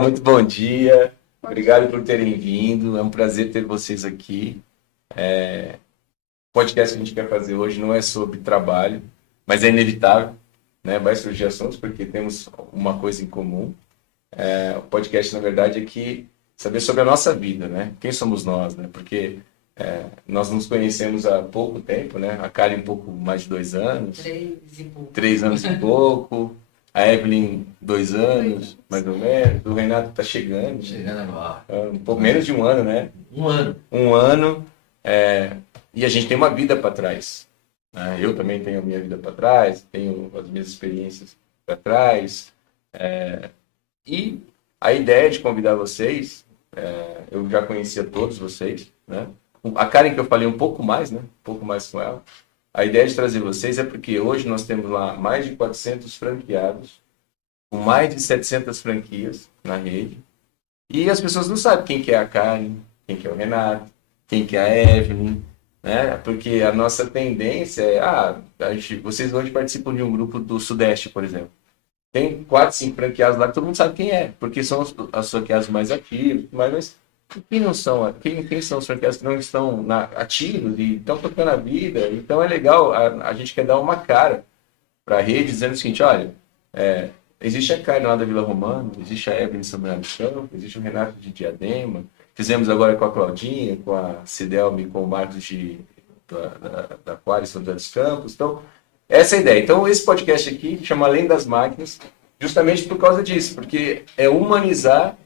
Muito bom dia, obrigado por terem vindo, é um prazer ter vocês aqui. O podcast que a gente quer fazer hoje não é sobre trabalho, mas é inevitável, né? Vai surgir assuntos porque temos uma coisa em comum. O podcast, na verdade, é que saber sobre a nossa vida, né? Quem somos nós, né? Porque nós nos conhecemos há pouco tempo, né? A Karen um pouco mais de 2 anos, 3 e pouco. 3 anos e pouco, a Evelyn 2 anos, mais ou menos, o Renato está chegando. Chegando agora. Um pouco menos de um ano, né? Um ano. Um ano, e a gente tem uma vida para trás, né? Eu também tenho a minha vida para trás, tenho as minhas experiências para trás, e a ideia de convidar vocês, eu já conhecia todos vocês, né? A Karen que eu falei um pouco mais, né? Um pouco mais com ela. A ideia de trazer vocês é porque hoje nós temos lá mais de 400 franqueados, com mais de 700 franquias na rede, e as pessoas não sabem quem que é a Karen, quem que é o Renato, quem que é a Evelyn, né? Porque a nossa tendência é, vocês hoje participam de um grupo do Sudeste, por exemplo. Tem 4, 5 franqueados lá que todo mundo sabe quem é, porque são as franqueadas mais ativas, mas quem não são, quem são os franqueados que não estão ativos e estão tocando a vida? Então é legal, a gente quer dar uma cara para a rede dizendo o seguinte, olha, existe a Karen lá da Vila Romana, existe a Evelyn de São Bernardo do Campo, existe o Renato de Diadema, fizemos agora com a Claudinha, com a Cidelme, com o Marcos da Aquário São José dos Campos. Então, essa é a ideia. Então, esse podcast aqui chama Além das Máquinas, justamente por causa disso, porque é humanizar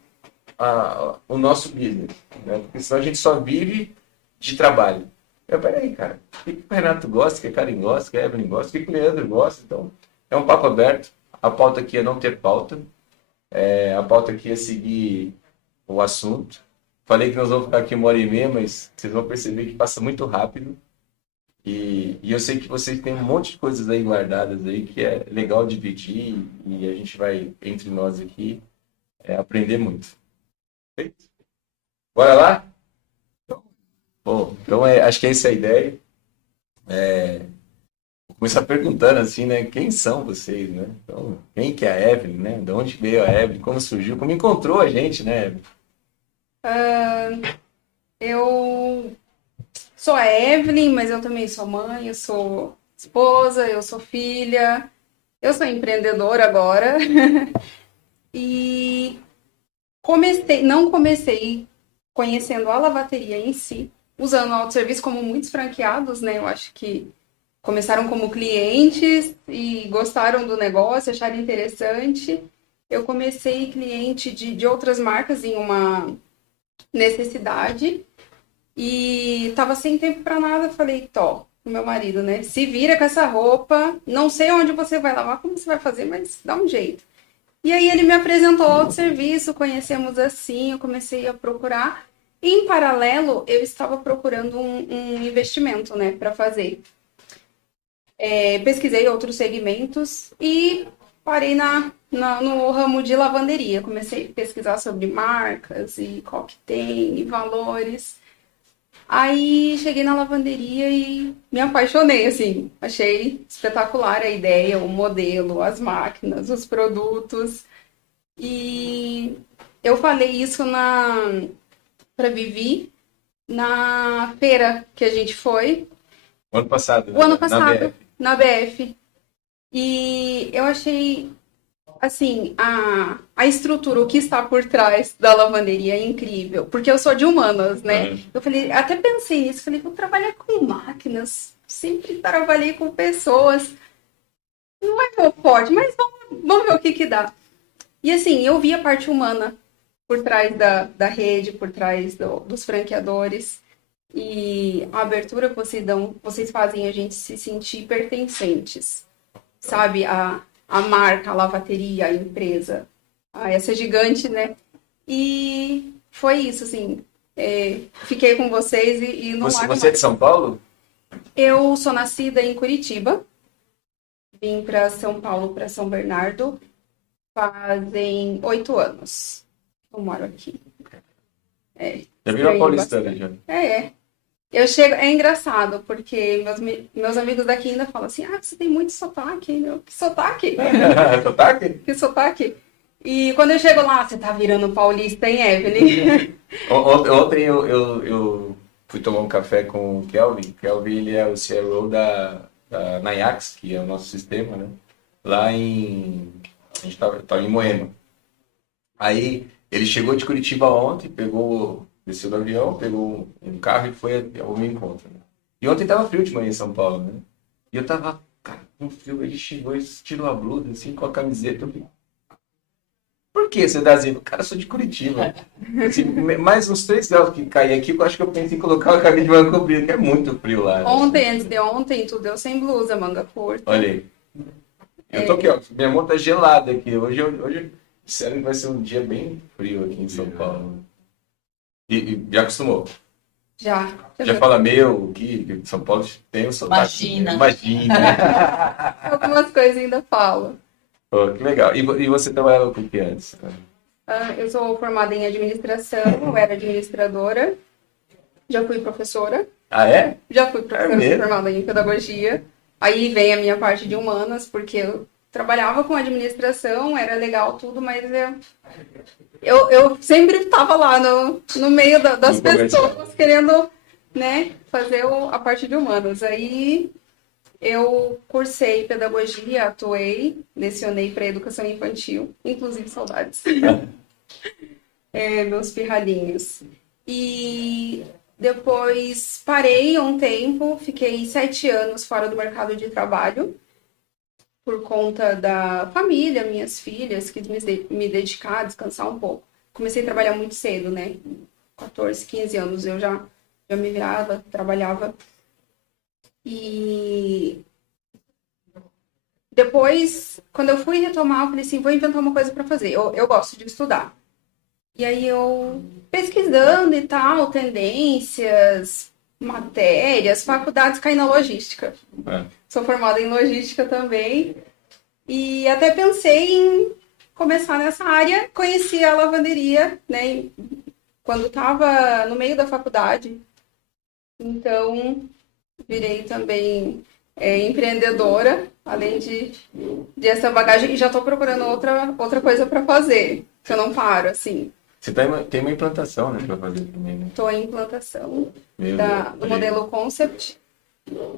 o nosso business, né? Porque senão a gente só vive de trabalho. Peraí, cara, o que o Renato gosta, o que a Karen gosta, o que a Evelyn gosta, o que o Leandro gosta? Então, é um papo aberto. A pauta aqui é não ter pauta. A pauta aqui é seguir o assunto. Falei que nós vamos ficar aqui 1h30, mas vocês vão perceber que passa muito rápido. E eu sei que vocês têm um monte de coisas aí guardadas aí que é legal dividir e a gente vai, entre nós aqui, aprender muito. Perfeito? Bora lá? Bom, então acho que essa é a ideia. Vou começar perguntando assim, né? Quem são vocês, né? Então, quem que é a Evelyn, né? De onde veio a Evelyn? Como surgiu? Como encontrou a gente, né, Evelyn? Eu sou a Evelyn, mas eu também sou mãe, eu sou esposa, eu sou filha, eu sou empreendedora agora. E não comecei conhecendo a lavateria em si, usando o autosserviço como muitos franqueados, né? Eu acho que começaram como clientes e gostaram do negócio, acharam interessante. Eu comecei cliente de outras marcas em uma necessidade e tava sem tempo para nada. Falei, Tó, o meu marido, né? Se vira com essa roupa, não sei onde você vai lavar, como você vai fazer, mas dá um jeito. E aí ele me apresentou o autosserviço, conhecemos assim, eu comecei a procurar. E, em paralelo, eu estava procurando um investimento, né, para fazer. Pesquisei outros segmentos e parei no ramo de lavanderia. Comecei a pesquisar sobre marcas e qual que tem e valores. Aí cheguei na lavanderia e me apaixonei, assim. Achei espetacular a ideia, o modelo, as máquinas, os produtos. E eu falei isso para Vivi na feira que a gente foi. O ano passado, O ano na passado, BF. na BF. E eu achei, assim, a estrutura, o que está por trás da lavanderia é incrível. Porque eu sou de humanas, né? Uhum. Eu falei, até pensei nisso, falei, vou trabalhar com máquinas. Sempre trabalhei com pessoas. Não é meu forte, mas vamos ver o que dá. E assim, eu vi a parte humana por trás da rede, por trás dos franqueadores. E a abertura que vocês fazem a gente se sentir pertencentes. Sabe? A marca, a lavateria, a empresa. Essa gigante, né? E foi isso, assim. Fiquei com vocês e não largo Você é de mais. São Paulo? Eu sou nascida em Curitiba. Vim para São Paulo, para São Bernardo, fazem 8 anos. Eu moro aqui. Já virou Estranhei paulistana, bastante. já. Eu chego, é engraçado, porque meus amigos daqui ainda falam assim, você tem muito sotaque, meu. Que sotaque? Sotaque? Que sotaque? E quando eu chego lá, você tá virando paulista, hein, Evelyn? Ontem eu fui tomar um café com o Kelvin. Kelvin, ele é o CRO da Nayax, que é o nosso sistema, né? Lá em... A gente tava em Moema. Aí ele chegou de Curitiba ontem, desceu do avião, pegou um carro e foi ao meu encontro, né? E ontem tava frio de manhã em São Paulo, né? E eu tava, cara, com frio. Ele chegou e tirou a blusa, assim, com a camiseta. Eu falei, por que você dá assim? Cara, eu sou de Curitiba. Assim, mais uns 3 graus que caí aqui, eu acho que eu pensei em colocar uma camisa de manga comprida, que é muito frio lá. Né? Ontem, antes de ontem, tu deu sem blusa, manga curta. Olha aí. Eu tô aqui, ó. Minha mão tá gelada aqui. Hoje, sério, vai ser um dia bem frio aqui em São Paulo. E já acostumou? Já. Já fala meu, que São Paulo tem o sotaque. Imagina. Algumas coisas ainda falo. Pô, que legal. E você trabalhava com o que antes? Eu sou formada em administração, eu era administradora, já fui professora. Ah, é? Já fui professora formada em pedagogia. Aí vem a minha parte de humanas, porque eu trabalhava com administração, era legal tudo, mas eu sempre estava lá no meio das pessoas querendo, né, fazer a parte de humanas. Aí eu cursei pedagogia, atuei, lecionei para educação infantil, inclusive saudades, meus pirralhinhos. E depois parei um tempo, fiquei 7 anos fora do mercado de trabalho, por conta da família, minhas filhas, quis me dedicar, descansar um pouco. Comecei a trabalhar muito cedo, né? 14, 15 anos eu já me virava, trabalhava. E depois, quando eu fui retomar, eu falei assim, vou inventar uma coisa para fazer. Eu gosto de estudar. E aí eu, pesquisando e tal, tendências, matérias, faculdades, caí na logística. Sou formada em logística também. E até pensei em começar nessa área. Conheci a lavanderia, né? Quando estava no meio da faculdade. Então, virei também empreendedora, além de essa bagagem. E já estou procurando outra coisa para fazer, que eu não paro, assim. Você tem uma implantação, né, para fazer também, né? Estou em implantação do modelo Concept.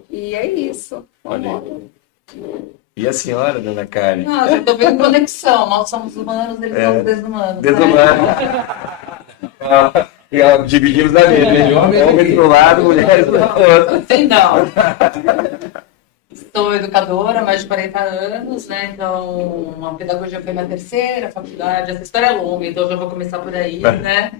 E é isso. E a senhora, dona Karen? Não, eu tô vendo conexão. Nós somos humanos, eles são desumanos. Desumanos. E dividimos a mesa, né? Homem do lado, mulheres do outro. Então, sou educadora há mais de 40 anos, né? Então, a pedagogia foi minha terceira faculdade. Essa história é longa, então eu já vou começar por aí, né?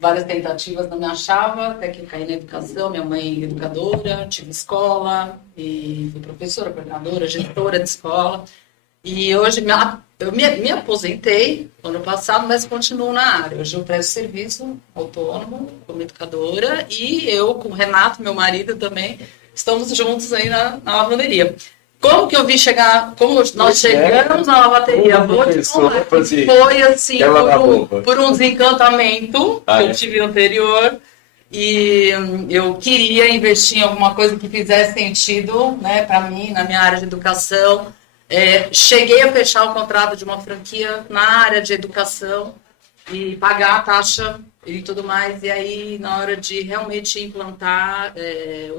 Várias tentativas, não me achava, até que caí na educação. Minha mãe educadora, tive escola, e fui professora, coordenadora, gestora de escola. E hoje eu me aposentei ano passado, mas continuo na área. Hoje eu presto serviço autônomo como educadora e eu com o Renato, meu marido também, estamos juntos aí na lavanderia. Como que eu vi chegar, como nós chegamos na lavateria, vou te falar que foi assim, por um desencantamento que eu tive anterior, e eu queria investir em alguma coisa que fizesse sentido, né, para mim, na minha área de educação. Cheguei a fechar o contrato de uma franquia na área de educação e pagar a taxa e tudo mais, e aí na hora de realmente implantar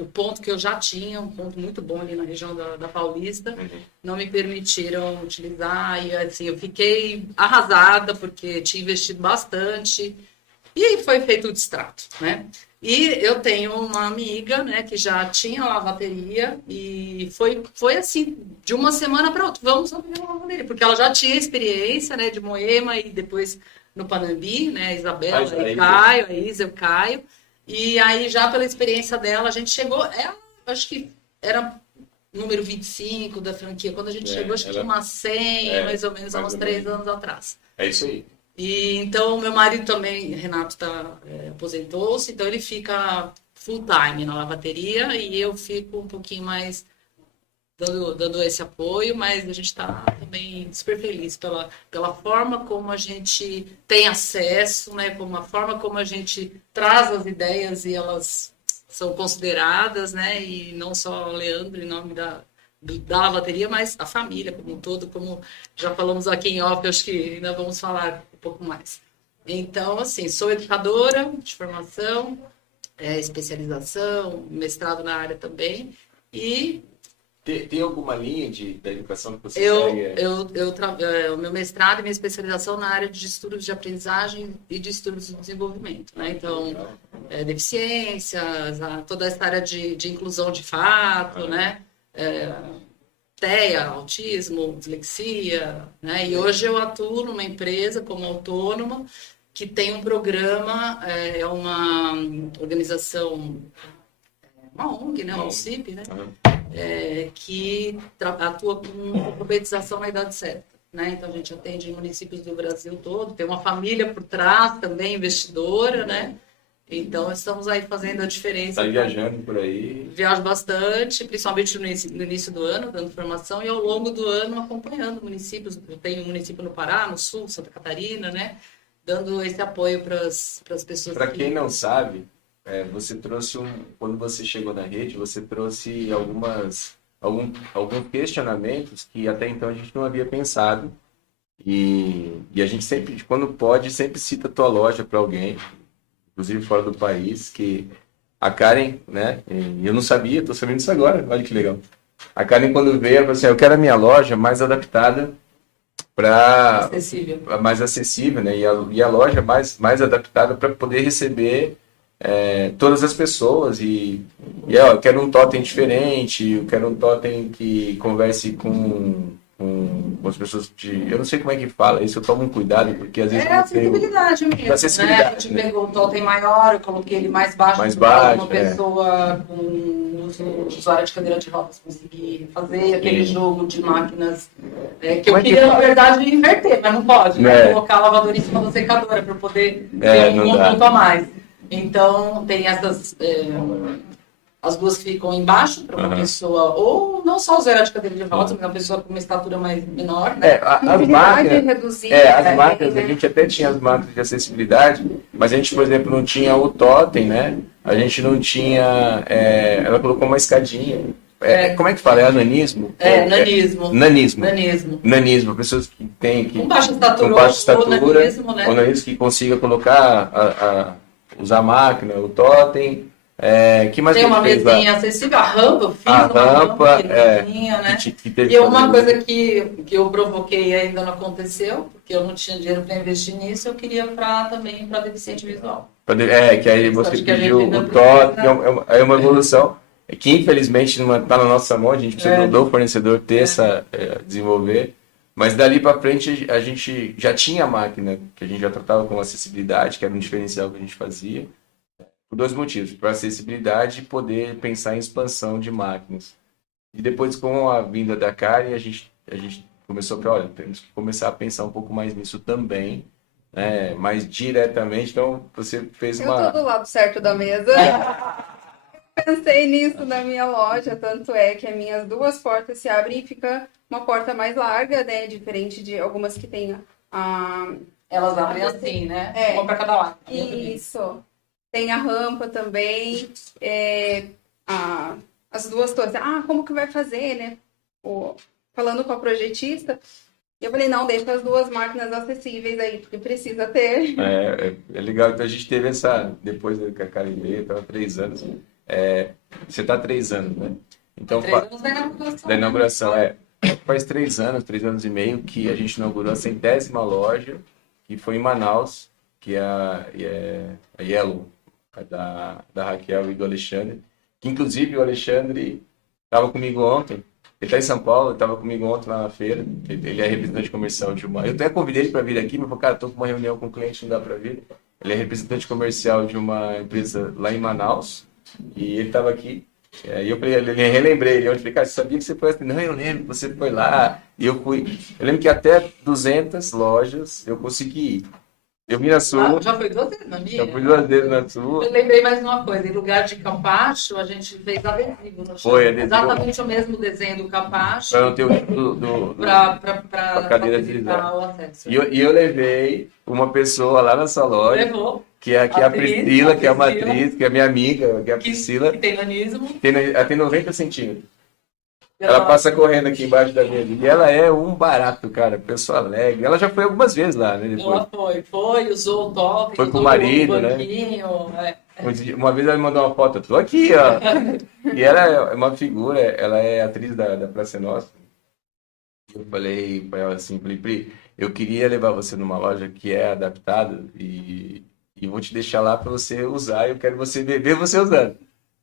o ponto que eu já tinha, um ponto muito bom ali na região da Paulista, não me permitiram utilizar, e assim, eu fiquei arrasada porque tinha investido bastante, e aí foi feito o distrato, né? E eu tenho uma amiga, né, que já tinha lavateria e foi assim, de uma semana para outra, vamos abrir uma lavanderia, porque ela já tinha experiência, né, de Moema e depois no Panambi, né, a Isabela, a Isa, o Caio, e aí já pela experiência dela, a gente chegou, acho que era número 25 da franquia, quando a gente chegou, acho que tinha umas 100, mais ou menos, há uns 3 anos atrás. É isso aí. E então, meu marido também, Renato, aposentou-se, então ele fica full time na lavateria e eu fico um pouquinho mais dando esse apoio, mas a gente está também super feliz pela forma como a gente tem acesso, né, como a forma como a gente traz as ideias e elas são consideradas, né, e não só Leandro, em nome da lavateria, mas a família como um todo, como já falamos aqui em off, acho que ainda vamos falar um pouco mais. Então, assim, sou educadora de formação, especialização, mestrado na área também, e Tem alguma linha da educação que você segue? o meu mestrado e minha especialização na área de estudos de aprendizagem e de estudos de desenvolvimento, né? Então, deficiências, toda essa área de inclusão de fato, né? TEA, autismo, dislexia, né? E hoje eu atuo numa empresa como autônoma que tem um programa, é uma organização, uma ONG, né? Um CIP, né? Que atua com alfabetização na idade certa, né? Então a gente atende em municípios do Brasil todo, tem uma família por trás também, investidora, né? Então estamos aí fazendo a diferença. Está viajando por aí? Viajo bastante, principalmente no início do ano, dando formação, e ao longo do ano acompanhando municípios. Eu tenho um município no Pará, no Sul, Santa Catarina, né? Dando esse apoio para as pessoas. Para quem não sabe, você trouxe quando você chegou na rede, você trouxe alguns questionamentos que até então a gente não havia pensado. E a gente sempre, quando pode, sempre cita a tua loja para alguém, inclusive fora do país, que a Karen, né? E eu não sabia, estou sabendo isso agora, olha que legal. A Karen, quando veio, ela falou assim: eu quero a minha loja mais adaptada para mais acessível, né? E a loja mais adaptada para poder receber todas as pessoas. Eu quero um totem diferente, eu quero um totem que converse com as pessoas eu não sei como é que fala isso, eu tomo um cuidado, porque às vezes acessibilidade mesmo, acessibilidade, né? A gente pegou um totem maior, eu coloquei ele mais baixo, para uma pessoa com usuário de cadeira de rodas conseguir fazer aquele jogo de máquinas que eu queria, na verdade, inverter, mas não pode, né? Colocar a lavadora em cima da secadora para poder ter um ponto a mais. Então, tem essas... as duas ficam embaixo para uma pessoa, ou não só usar de cadeira de rodas, mas uma pessoa com uma estatura mais menor, né? As máquinas, a gente até tinha as máquinas de acessibilidade, mas a gente, por exemplo, não tinha o totem, né? A gente não tinha... ela colocou uma escadinha. Como é que fala? É ananismo? Nanismo. Nanismo. Pessoas que têm... Com baixa estatura, ou nanismo, né? Ou nanismo que consiga colocar... usar a máquina, o totem. Que mais tem uma mesinha acessível, a rampa, eu fiz uma rampa pequenininha, né? E uma coisa que eu provoquei e ainda não aconteceu, porque eu não tinha dinheiro para investir nisso, eu queria também para deficiente visual. Que aí você pediu o totem, é uma evolução que infelizmente não está na nossa mão, a gente precisa do fornecedor ter desenvolver. Mas dali para frente a gente já tinha a máquina, que a gente já tratava com acessibilidade, que era um diferencial que a gente fazia, por dois motivos: para acessibilidade e poder pensar em expansão de máquinas. E depois, com a vinda da Karen, a gente começou a falar: olha, temos que começar a pensar um pouco mais nisso também, né, mais diretamente. Então, você fez Eu tô do lado certo da mesa. Pensei nisso na minha loja, tanto é que as minhas duas portas se abrem e fica uma porta mais larga, né? Diferente de algumas que tem elas abrem assim, né? Uma para cada lado. Isso. Tem a rampa também. As duas torres. Como que vai fazer, né? Falando com a projetista, eu falei, não, deixa as duas máquinas acessíveis aí, porque precisa ter. É legal. Então a gente teve depois que a Karen veio, estava 3 anos. Você está 3 anos, né? Então, 3 anos da inauguração. Faz 3 anos e meio que a gente inaugurou a 100ª loja, que foi em Manaus, que é a Yellow, da Raquel e do Alexandre, que inclusive o Alexandre estava comigo ontem. Ele está em São Paulo, estava comigo ontem lá na feira. Ele é representante comercial de uma... Eu até convidei ele para vir aqui, mas falei, cara, estou com uma reunião com um cliente, não dá para vir. Ele é representante comercial de uma empresa lá em Manaus, e ele estava aqui. E eu relembrei ele, eu falei, cara, você sabia que você foi assim? Não, eu lembro que você foi lá, e eu fui. Eu lembro que até 200 lojas eu consegui ir. Eu vi na sua. Já foi 2 vezes na minha? Já fui 2 vezes na sua. Eu lembrei mais uma coisa, em lugar de capacho, a gente fez adesivo no chão. Foi, adesivo. Exatamente o mesmo desenho do capacho. Para não ter para facilitar o acesso. E eu levei uma pessoa lá na sua loja. Levou. Que é a Priscila, que é uma atriz, que é minha amiga, que é a Priscila. Que tem nanismo. Ela tem 90 centímetros. Ela passa correndo aqui embaixo da minha vida. E ela é um barato, cara. Pessoa alegre. Ela já foi algumas vezes lá, né? Ela foi, usou o top, Foi com o usou marido, o né? banquinho. Uma vez ela me mandou uma foto, eu tô aqui, ó. E ela é uma figura, ela é atriz da Praça é Nossa. Eu falei pra ela assim, falei, Pri, eu queria levar você numa loja que é adaptada e vou te deixar lá pra você usar, eu quero ver você usando.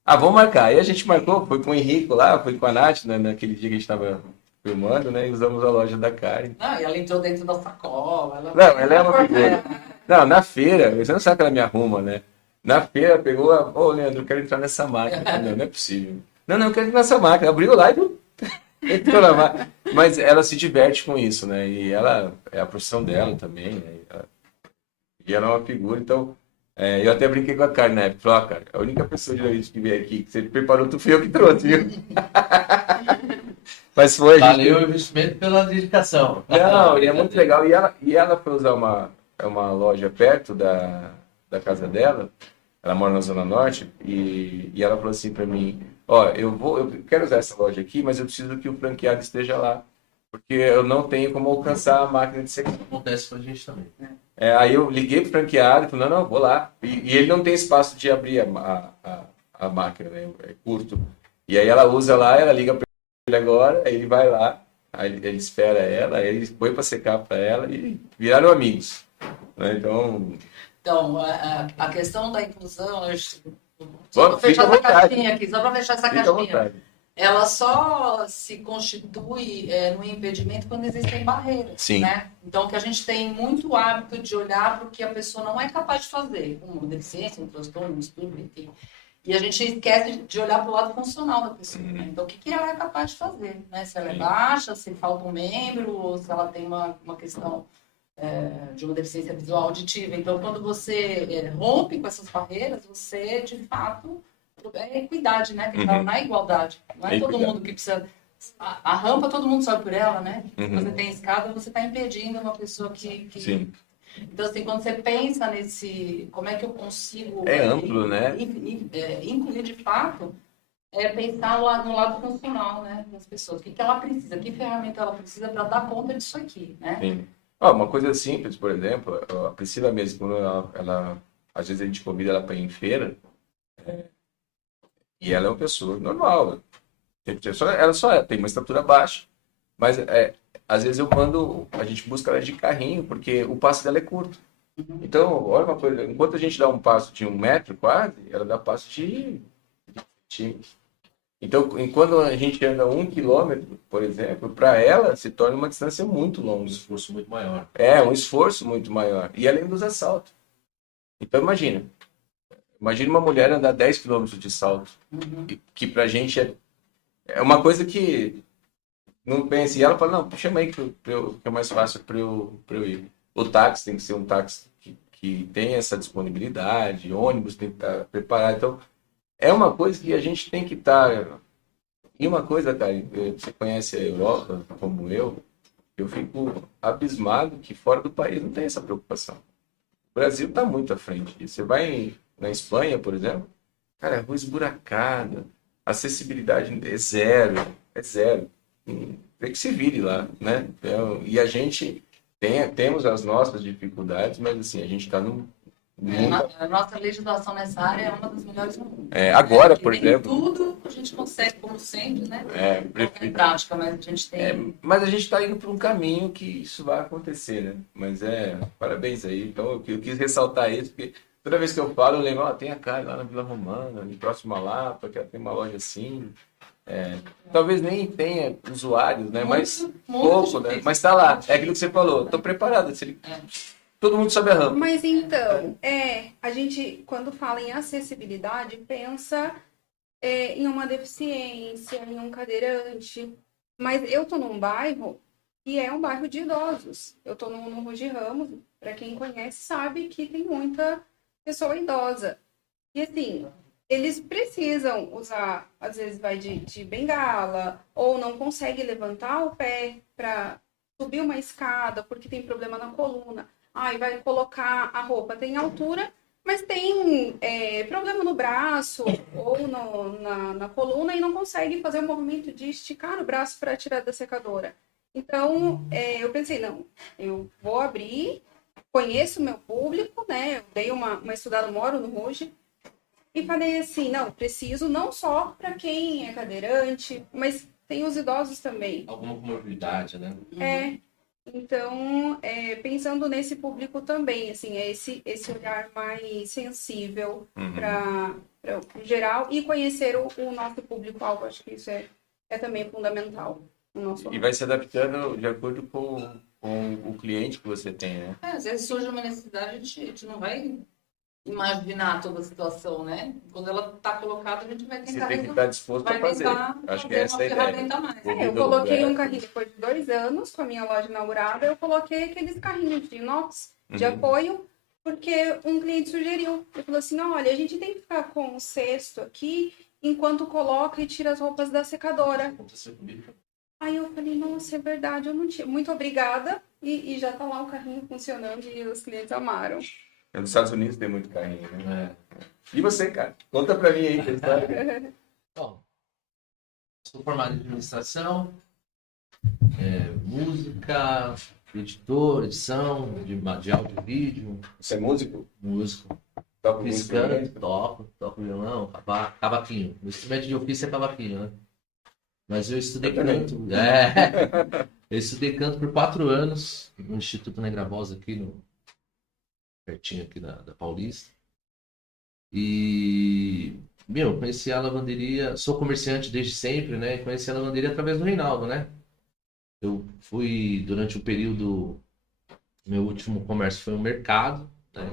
Ah, vamos marcar. Aí a gente marcou, foi com o Henrico lá, foi com a Nath, né, naquele dia que a gente tava filmando, né, e usamos a loja da Karen. Não, e ela entrou dentro da sacola. Não, ela é uma figura. Não, na feira, você não sabe que ela me arruma, né? Na feira pegou, ô Leandro, eu quero entrar nessa máquina. Eu falei, não é possível. Não, eu quero entrar nessa máquina. Abriu lá e entrou na máquina. Mas ela se diverte com isso, né? E ela, é a profissão dela também, né? E ela é uma figura, então... eu até brinquei com a Karen na época. Falei, cara, a única pessoa de jornalista que veio aqui, que você preparou, tu fui eu que trouxe, viu? Mas foi, a gente... Valeu o investimento pela dedicação. Não, e é muito legal. E ela foi usar uma loja perto da casa dela. Ela mora na Zona Norte. E ela falou assim pra mim: ó, eu quero usar essa loja aqui, mas eu preciso que o franqueado esteja lá. Porque eu não tenho como alcançar a máquina de secador. Acontece com a gente também. Aí eu liguei pro franqueado e falei: não, vou lá. E ele não tem espaço de abrir a máquina, né? É curto. E aí ela usa lá, ela liga pra ele agora, aí ele vai lá. Aí ele espera ela, aí ele põe para secar para ela e viraram amigos. Né? Então, a questão da inclusão, Só para fechar essa caixinha aqui, só para fechar essa caixinha, ela só se constitui no impedimento quando existem barreiras. Sim. Né? Então, que a gente tem muito hábito de olhar para o que a pessoa não é capaz de fazer, uma deficiência, um transtorno, um distúrbio, enfim. E a gente esquece de olhar para o lado funcional da pessoa. Né? Então, o que ela é capaz de fazer? Né? Se ela é baixa, se falta um membro, ou se ela tem uma questão de uma deficiência visual auditiva. Então, quando você rompe com essas barreiras, você, de fato, é equidade, né? Que tá na igualdade. Não é todo mundo que precisa... A rampa, todo mundo sobe por ela, né? Se você tem escada, você está impedindo uma pessoa que... Sim. Então, assim, quando você pensa nesse... Como é que eu consigo... É amplo, né? Incluir, de fato, pensar no lado funcional, né? Das pessoas. O que ela precisa, que ferramenta ela precisa para dar conta disso aqui, né? Sim. Uma coisa simples, por exemplo, a Priscila mesmo, quando ela às vezes a gente convida ela para ir em feira, e ela é uma pessoa normal. Ela só tem uma estatura baixa, mas às vezes a gente busca ela de carrinho, porque o passo dela é curto. Então, olha uma coisa, enquanto a gente dá um passo de 1 metro quase, ela dá passo de centímetros. Então, enquanto a gente anda 1 quilômetro, por exemplo, para ela se torna uma distância muito longa. Um esforço muito maior. Um esforço muito maior. E além dos assaltos. Então, imagina uma mulher andar 10 quilômetros de salto, que pra gente é uma coisa que não pensa. E ela fala, não, chama aí que é mais fácil para eu ir. O táxi tem que ser um táxi que tem essa disponibilidade, ônibus tem que estar preparado. Então, é uma coisa que a gente tem que estar... E uma coisa, cara, você conhece a Europa, como eu fico abismado que fora do país não tem essa preocupação. O Brasil está muito à frente disso. Você vai na Espanha, por exemplo, cara, rua esburacada, acessibilidade é zero. Tem que se vire lá, né? Então, e a gente temos as nossas dificuldades, mas assim, a gente está no... A nossa legislação nessa área é uma das melhores no mundo. Agora, por exemplo... Tudo a gente consegue, como sempre, né? Em prática, mas a gente tem... mas a gente está indo para um caminho que isso vai acontecer, né? Mas parabéns aí. Então, eu quis ressaltar isso, porque toda vez que eu falo, eu lembro, tem a Karen lá na Vila Romana, próximo à Lapa, que ela tem uma loja assim... talvez nem tenha usuários, né? Mas pouco, né? Mas está lá. É aquilo que você falou. Estou preparado. Todo mundo sabe a rampa. Mas então, a gente, quando fala em acessibilidade, pensa em uma deficiência, em um cadeirante. Mas eu tô num bairro que é um bairro de idosos. Eu tô no Rugi Ramos, para quem conhece sabe que tem muita pessoa idosa. E assim, eles precisam usar, às vezes vai de bengala, ou não consegue levantar o pé para subir uma escada porque tem problema na coluna. Vai colocar a roupa, tem altura, mas tem problema no braço ou na coluna e não consegue fazer o movimento de esticar o braço para tirar da secadora. Então, eu pensei, não, eu vou abrir, conheço o meu público, né? Eu dei uma estudada, moro no Ruge, e falei assim, não, preciso não só para quem é cadeirante, mas tem os idosos também. Alguma comorbidade, né? Então, pensando nesse público também, assim, esse olhar mais sensível para o geral e conhecer o nosso público-alvo, acho que isso é também fundamental no nosso E vai se adaptando de acordo com o cliente que você tem, né? Às vezes surge uma necessidade, a gente não vai imaginar toda a situação, né? Quando ela está colocada, a gente vai Você tentar tem que estar disposto a fazer. Acho que essa é a ideia. ferramenta a mais. Eu coloquei um carrinho depois de 2 anos, com a minha loja inaugurada, eu coloquei aqueles carrinhos de inox, de apoio, porque um cliente sugeriu. Ele falou assim, olha, a gente tem que ficar com um cesto aqui, enquanto coloca e tira as roupas da secadora. Aconteceu comigo. Aí eu falei, nossa, é verdade, eu não tinha. Muito obrigada. E já tá lá o carrinho funcionando e os clientes amaram. Nos Estados Unidos tem muito carrinho, né? É. E você, cara? Conta pra mim aí, que história. Bom, sou formado em administração, música, editor, edição de áudio e vídeo, Você é músico? músico. Toca Fiz instrumento? canto, toco violão, cavaquinho. O instrumento de ofício é cavaquinho, né? Mas eu estudei canto. Eu estudei canto por 4 anos no Instituto Negra Voz aqui, pertinho aqui da Paulista. E, conheci a lavanderia, sou comerciante desde sempre, né? Conheci a lavanderia através do Reinaldo, né? Eu fui, durante o período, meu último comércio foi um mercado, né?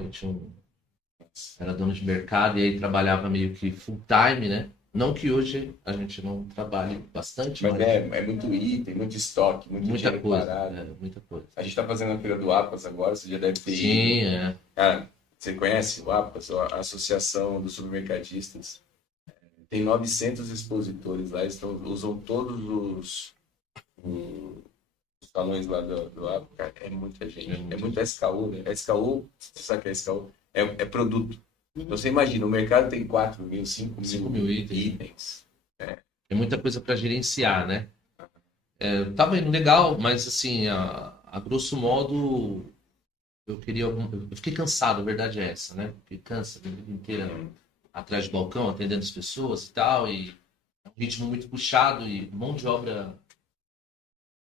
Era dono de mercado e aí trabalhava meio que full time, né? Não que hoje a gente não trabalhe bastante, Mas é muito item, muito estoque, muito muita dinheiro coisa, parado. muita coisa. A gente tá fazendo a feira do APAS agora, você já deve ter ido. Sim, Cara, você conhece o APAS, a Associação dos Supermercadistas? Tem 900 expositores lá, usam todos os salões lá do APAS. Cara, é muita gente, é muito SKU, né? SKU, você sabe o que é SKU? É produto. Então você imagina, o mercado tem 4 mil, 5 mil itens. tem muita coisa para gerenciar, né? Tava indo legal, mas assim, a grosso modo, eu fiquei cansado, a verdade é essa, né? Fiquei cansado a vida inteira atrás do balcão, atendendo as pessoas e tal, e é um ritmo muito puxado e mão de obra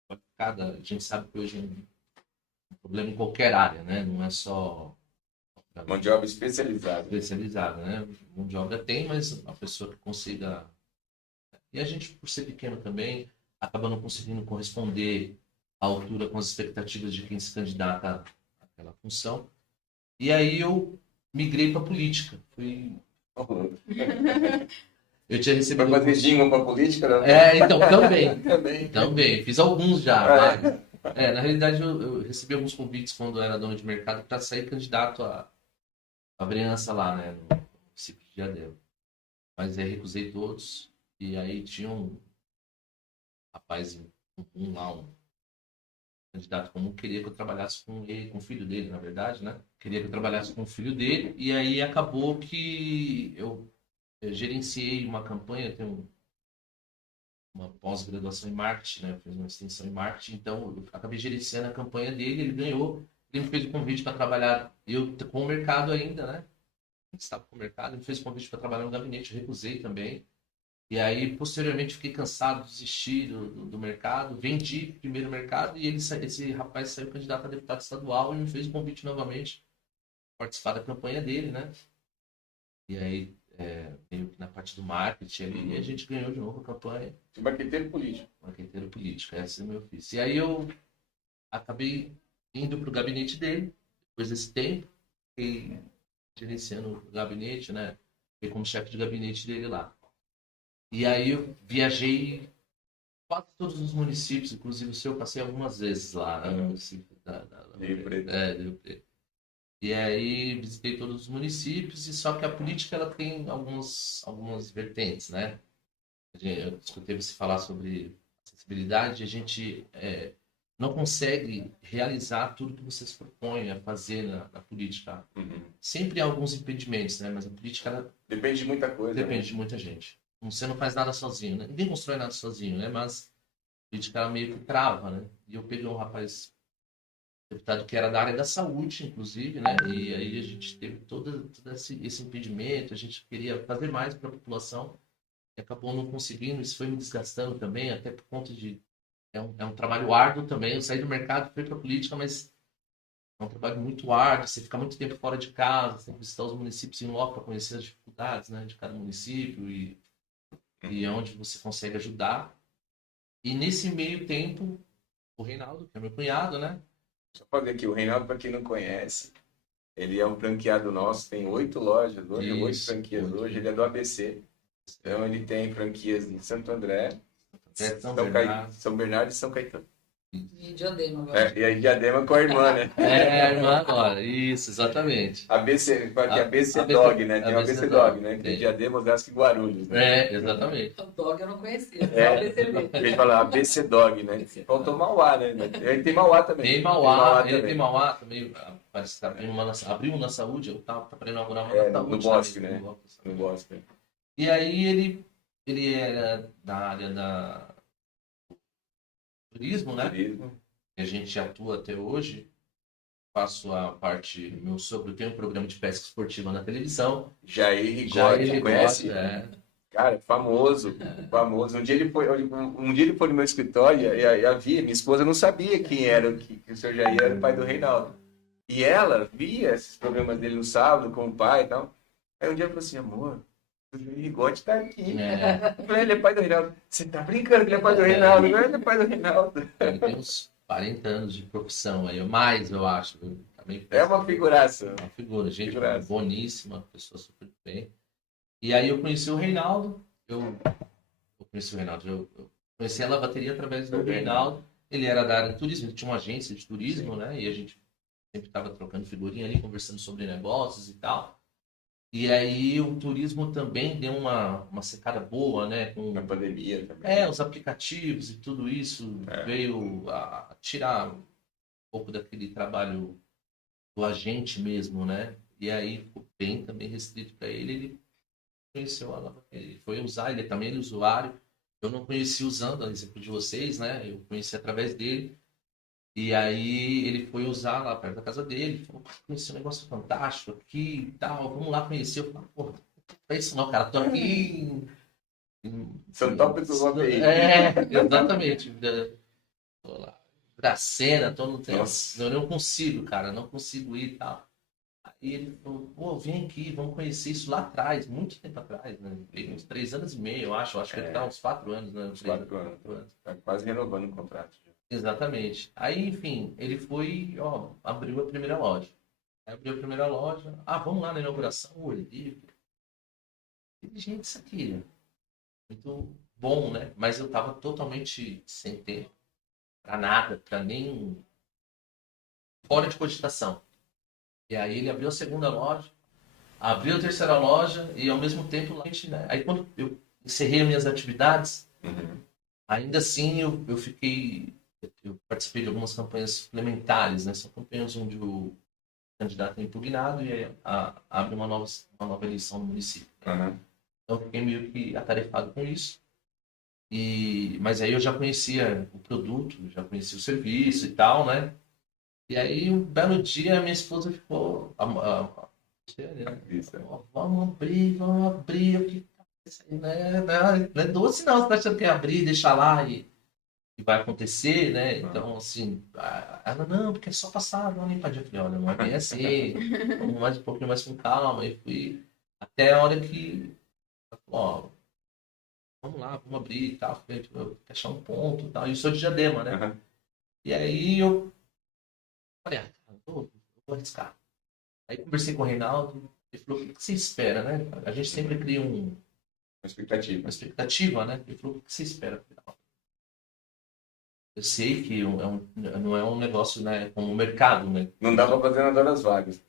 qualificada. A gente sabe que hoje é um problema em qualquer área, né? Não é só Mão de obra especializada. né? Mão de obra tem, mas a pessoa que consiga. E a gente, por ser pequeno também, acaba não conseguindo corresponder à altura com as expectativas de quem se candidata àquela função. E aí eu migrei para política. Eu tinha recebido. Vai fazer jingle para política? Não? Então, também. Fiz alguns já. Mas, na realidade, eu recebi alguns convites quando eu era dono de mercado para sair candidato a vereança lá, né, no município de Diadema. Mas aí recusei todos. E aí tinha um rapaz, um candidato comum, queria que eu trabalhasse com ele, com o filho dele, na verdade, né? Queria que eu trabalhasse com o filho dele. E aí acabou que eu gerenciei uma campanha, tenho uma pós-graduação em marketing, né? Eu fiz uma extensão em marketing, então eu acabei gerenciando a campanha dele, ele ganhou. Ele me fez o convite para trabalhar, eu com o mercado ainda, né? Estava com o mercado, ele me fez o convite para trabalhar no gabinete, eu recusei também. E aí, posteriormente, fiquei cansado, desisti do mercado, vendi primeiro o mercado e esse rapaz saiu candidato a deputado estadual e me fez o convite novamente para participar da campanha dele, né? E aí, meio que na parte do marketing ali, e a gente ganhou de novo a campanha. Marqueteiro político. Marqueteiro político, esse é o meu ofício. E aí eu acabei indo para o gabinete dele, depois desse tempo, fiquei gerenciando o gabinete, né? Fiquei como chefe de gabinete dele lá. E aí eu viajei quase todos os municípios, inclusive o seu, eu passei algumas vezes lá, né? No município Rio Preto. Rio Preto. E aí visitei todos os municípios, e só que a política ela tem algumas vertentes, né? Eu escutei você falar sobre acessibilidade, a gente não consegue realizar tudo que você se propõe a fazer na política. sempre há alguns impedimentos, né? Mas a política, ela Depende de muita coisa. depende de muita gente. Você não faz nada sozinho, né? Ninguém constrói nada sozinho, né? Mas a política, ela meio que trava, né? E eu peguei um rapaz, deputado que era da área da saúde, inclusive, né? E aí a gente teve todo esse impedimento, a gente queria fazer mais para a população, e acabou não conseguindo, isso foi me desgastando também, até por conta de... É um trabalho árduo também, eu saí do mercado, fui para a política, mas é um trabalho muito árduo, você fica muito tempo fora de casa, você tem que visitar os municípios em loco para conhecer as dificuldades, né, de cada município e onde você consegue ajudar. E nesse meio tempo, o Reinaldo, que é meu cunhado, né? Só para ver aqui, o Reinaldo, para quem não conhece, ele é um franqueado nosso, tem 8 lojas hoje, 8 franquias hoje, ele é do ABC. Então ele tem franquias em Santo André, São Bernardo e São Caetano. E Diadema agora. E aí Diadema com a irmã, né? A irmã agora, isso, exatamente. ABC Dog, né? Tem o ABC Dog, né? Que tem Diadema, Osasco e Guarulhos. Né? Exatamente. O Dog eu não conhecia, só ABCD. A gente fala ABC Dog, né? Faltou Mauá, né? Ele tem Mauá também. Tem Mauá também. Parece que abriu uma na saúde, eu tava para inaugurar uma na saúde. No Bosque, né? No Bosque. E aí ele era da área da turismo, né? Turismo. Que a gente atua até hoje. Faço a parte... Meu sogro tem um programa de pesca esportiva na televisão. Jair Rigotti, conhece? Cara, famoso. Um dia ele foi no meu escritório e a Via, minha esposa, não sabia quem era, que o seu Jair era o pai do Reinaldo. E ela via esses programas dele no sábado com o pai e tal. Aí um dia ela falou assim, amor, o Jair Rigotti tá aqui. Eu falei, ele é pai do Reinaldo. Você tá brincando que ele é pai do Reinaldo? Não, ele é pai do Reinaldo. Ele tem uns 40 anos de profissão aí, mais, eu acho. É uma figuraça. Uma figura, gente boníssima, pessoa super bem. E aí eu conheci o Reinaldo, eu conheci a lavateria através do Reinaldo. Ele era da área de turismo, ele tinha uma agência de turismo, né? E a gente sempre estava trocando figurinha ali, conversando sobre negócios e tal. E aí o turismo também deu uma secada boa, né? Com a pandemia também. Os aplicativos e tudo isso veio a tirar um pouco daquele trabalho do agente mesmo, né? E aí ficou bem também restrito para ele conheceu ela, ele foi usar, ele também é usuário. Eu não conheci usando, a exemplo de vocês, né? Eu conheci através dele. E aí ele foi usar lá perto da casa dele, falou, conheci um negócio fantástico aqui e tal, vamos lá conhecer. Eu falei, porra, não é isso não, cara, tô aqui São top do Rodeio. Exatamente. Tô lá, Dracena, eu não consigo, cara, não consigo ir e tal. Aí ele falou, pô, vem aqui, vamos conhecer isso lá atrás, muito tempo atrás, né? Uns 3 anos e meio, eu acho que ele tá uns 4 anos, né? Uns 4 anos. Tá quase renovando o contrato. Exatamente. Aí, enfim, ele foi, abriu a primeira loja. Vamos lá na inauguração, olhei. Gente, isso aqui, muito bom, né? Mas eu tava totalmente sem tempo pra nada, pra nem fora de cogitação. E aí ele abriu a segunda loja, abriu a terceira loja e ao mesmo tempo, né? Aí quando eu encerrei as minhas atividades, ainda assim eu participei de algumas campanhas suplementares, né? São campanhas onde o candidato é impugnado e abre uma nova eleição no município. Né? Então eu fiquei meio que atarefado com isso. Mas aí eu já conhecia o produto, já conhecia o serviço e tal, né? E aí um belo dia minha esposa ficou... Vamos abrir. Eu fiquei, não é doce não, você tá achando que é abrir, deixar lá e vai acontecer, né? Então, assim, ela, não, porque é só passar, não limpadinha. Eu falei, olha, não é bem assim, vamos um pouquinho mais com calma. E fui até a hora que, vamos lá, vamos abrir e tal. Eu achar um ponto e tal. E eu sou de Diadema, né? E aí eu falei, eu vou arriscar. Aí conversei com o Reinaldo, ele falou, o que você espera, né? A gente sempre cria uma expectativa, né? Ele falou, o que você espera? Eu sei que não é um negócio, né, como o mercado, né? Não dá para fazer nas horas vagas.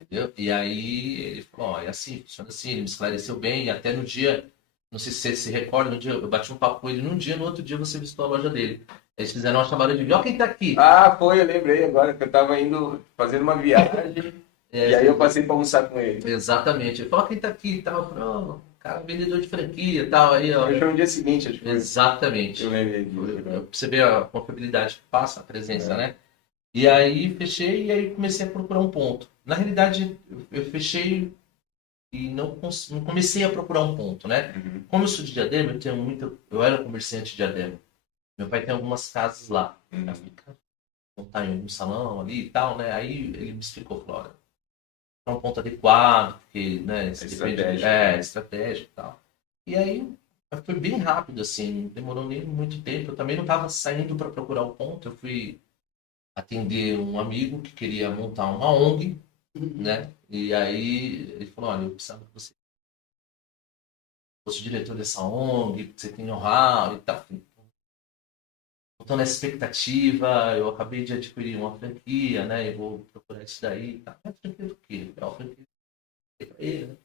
Entendeu? E aí ele falou, é assim, funciona assim, ele me esclareceu bem, e até no dia não sei se você se recorda, eu bati um papo com ele num dia, no outro dia você visitou a loja dele. Eles fizeram uma chamada de vídeo, ó quem tá aqui. Ah, foi, eu lembrei agora que eu tava indo, fazendo uma viagem, e aí eu passei pra almoçar com ele. Exatamente. Ele falou, ó quem tá aqui e tal. Eu falei, ó, cara, vendedor de franquia e tal, aí, ó. Foi no dia seguinte, acho que foi. Exatamente. Eu lembrei disso. Pra você ver a confiabilidade que passa, a presença, né? E aí fechei e aí comecei a procurar um ponto. Na realidade, eu fechei e não comecei a procurar um ponto, né? Uhum. Como eu sou de Diadema, eu era comerciante de Diadema. Meu pai tem algumas casas lá. Uhum. Eu falei, cara, vou montar em algum salão ali e tal, né? Aí ele me explicou, falou, olha, é um ponto adequado, porque, né, estratégico e tal. E aí foi bem rápido, assim, não demorou nem muito tempo. Eu também não estava saindo para procurar o ponto, eu fui atender um amigo que queria montar uma ONG, né? E aí ele falou, olha, eu precisava que você fosse diretor dessa ONG, você tem know-how e tal. Estou nessa expectativa, eu acabei de adquirir uma franquia, né? Eu vou procurar isso daí. Tá? Mas franquia do quê? É uma franquia para ele, né?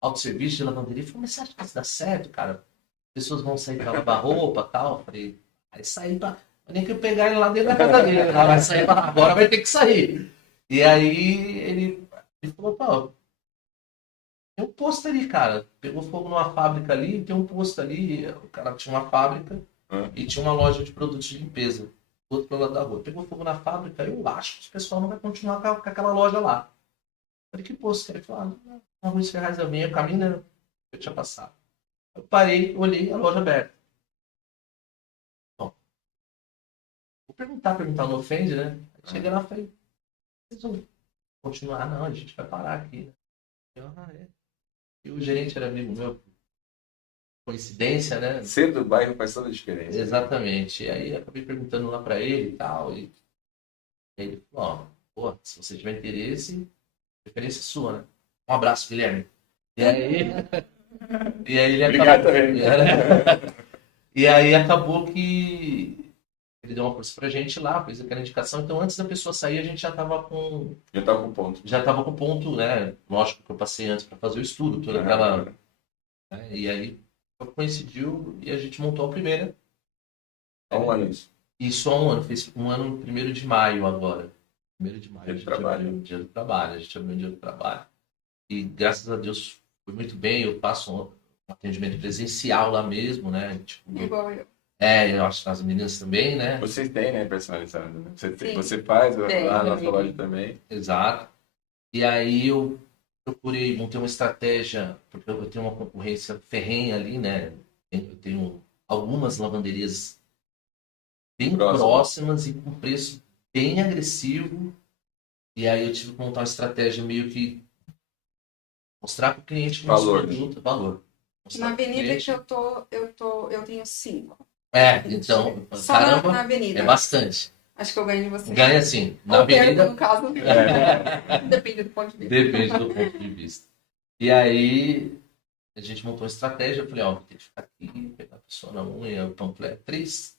Autosserviço de lavanderia. Eu falei, mas você acha que isso dá certo, cara? As pessoas vão sair para lavar roupa e tal. Eu falei, aí sair para... Nem que eu pegar ele lá dentro da casa dele. Vai sair pra... Agora vai ter que sair. E aí ele falou, pô, tem um posto ali, cara. Pegou fogo numa fábrica ali, tem um posto ali. O cara tinha uma fábrica e tinha uma loja de produtos de limpeza do outro lado da rua. Pegou fogo na fábrica, eu acho que o pessoal não vai continuar com aquela loja lá. Eu falei, que posto? Ele falou, uma Ruiz Ferraz da Minha, o caminho eu tinha passado. Eu parei, olhei a loja aberta. Bom, vou perguntar não ofende, né? Cheguei lá e falei, vocês vão continuar? Não, a gente vai parar aqui, né? E o gerente era amigo meu. Coincidência, né? Ser do bairro faz toda a diferença. Exatamente. E aí eu acabei perguntando lá pra ele e tal. E aí ele falou, ó, pô, se você tiver interesse, preferência sua, né? Um abraço, Guilherme. E aí ele Obrigado acabou... também. E aí acabou que ele deu uma força pra gente lá, fez aquela indicação. Então antes da pessoa sair, a gente já tava com... Já tava com ponto, né? Lógico que eu passei antes pra fazer o estudo, toda aquela... Né? E aí coincidiu e a gente montou a primeira. Há um ano isso. Isso há um ano. Fez um ano no 1º de maio agora. 1º de maio. Dia do trabalho. Dia do trabalho. A gente abriu um dia do trabalho. E graças a Deus foi muito bem. Eu faço um atendimento presencial lá mesmo, né? Tipo, igual eu. Eu acho que as meninas também, né? Vocês têm, né? Personalizado. Né? Você faz lá na sua loja também. Exato. E aí eu procurei, montei uma estratégia, porque eu tenho uma concorrência ferrenha ali, né? Eu tenho algumas lavanderias bem próximas e com preço bem agressivo. E aí eu tive que montar uma estratégia meio que mostrar para o cliente o nosso produto, valor. Na avenida que eu tenho 5. Então, só caramba, na avenida. É bastante. Acho que eu ganho de você. Ganha sim. Na avenida, no caso. Depende do ponto de vista. Depende do ponto de vista. E aí, a gente montou uma estratégia. Eu falei, ó, vou ter que ficar aqui, pegar a pessoa na unha, o panfleto. 3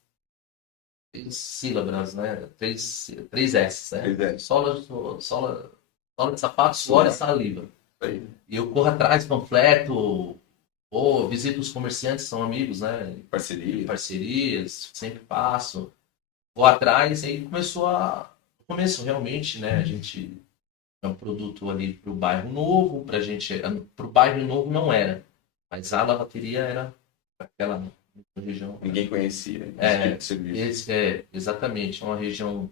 sílabas, né? 3 S, né? 3 S. Sola de sapato, suor e saliva. Aí. E eu corro atrás, panfleto, ou visito os comerciantes, são amigos, né? Parcerias, sempre passo. Vou atrás, e aí começou realmente, né? A gente é um produto ali para o bairro novo, para o bairro novo não era, mas a lavateria era para aquela região. Ninguém conhecia exatamente, é uma região,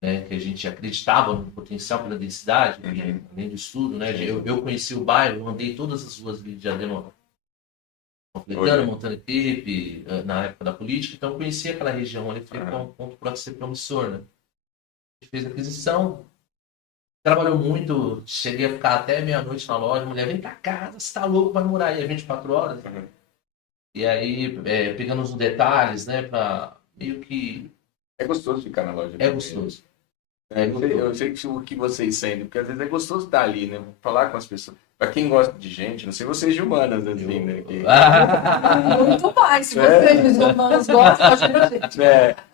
né, que a gente acreditava no potencial pela densidade, além do estudo, né? Eu conheci o bairro, andei todas as ruas de Diadema, completando, montando equipe, na época da política, então eu conhecia aquela região ali, foi um ponto para ser promissor, né? A gente fez a aquisição, trabalhou muito, cheguei a ficar até meia-noite na loja, mulher, vem pra casa, você tá louco, vai morar aí 24 horas. E aí, pegando os detalhes, né, pra meio que... É gostoso ficar na loja. É gostoso. Eu sei o que vocês sentem, porque às vezes é gostoso estar ali, né? Falar com as pessoas. Pra quem gosta de gente, não sei vocês de humanas, assim, né? Muito mais, se vocês de humanas gostam da gente.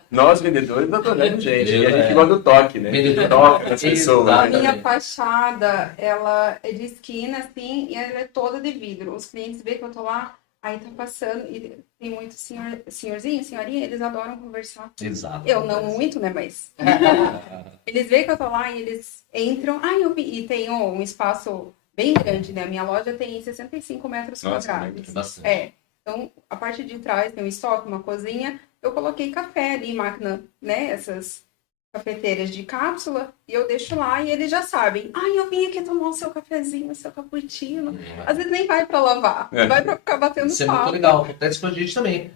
Nós, vendedores, adoramos gente. E a gente gosta do toque, né? Toque das pessoas. A minha fachada, ela é de esquina, assim, e ela é toda de vidro. Os clientes veem que eu tô lá, Aí tá passando, e tem muito senhorzinho, senhorinha, eles adoram conversar. Exato. Eu não muito, né, mas... Eles veem que eu tô lá e eles entram. Eu vi, e tem um espaço bem grande, né? A minha loja tem 65 metros quadrados. Bastante. Então, a parte de trás tem um estoque, uma cozinha. Eu coloquei café ali, máquina, né? Essas cafeteiras de cápsula. E eu deixo lá e eles já sabem. Eu vim aqui tomar o seu cafezinho, o seu cappuccino. Às vezes nem vai pra lavar. Vai pra ficar batendo Isso papo. é muito legal. Acontece com a gente também.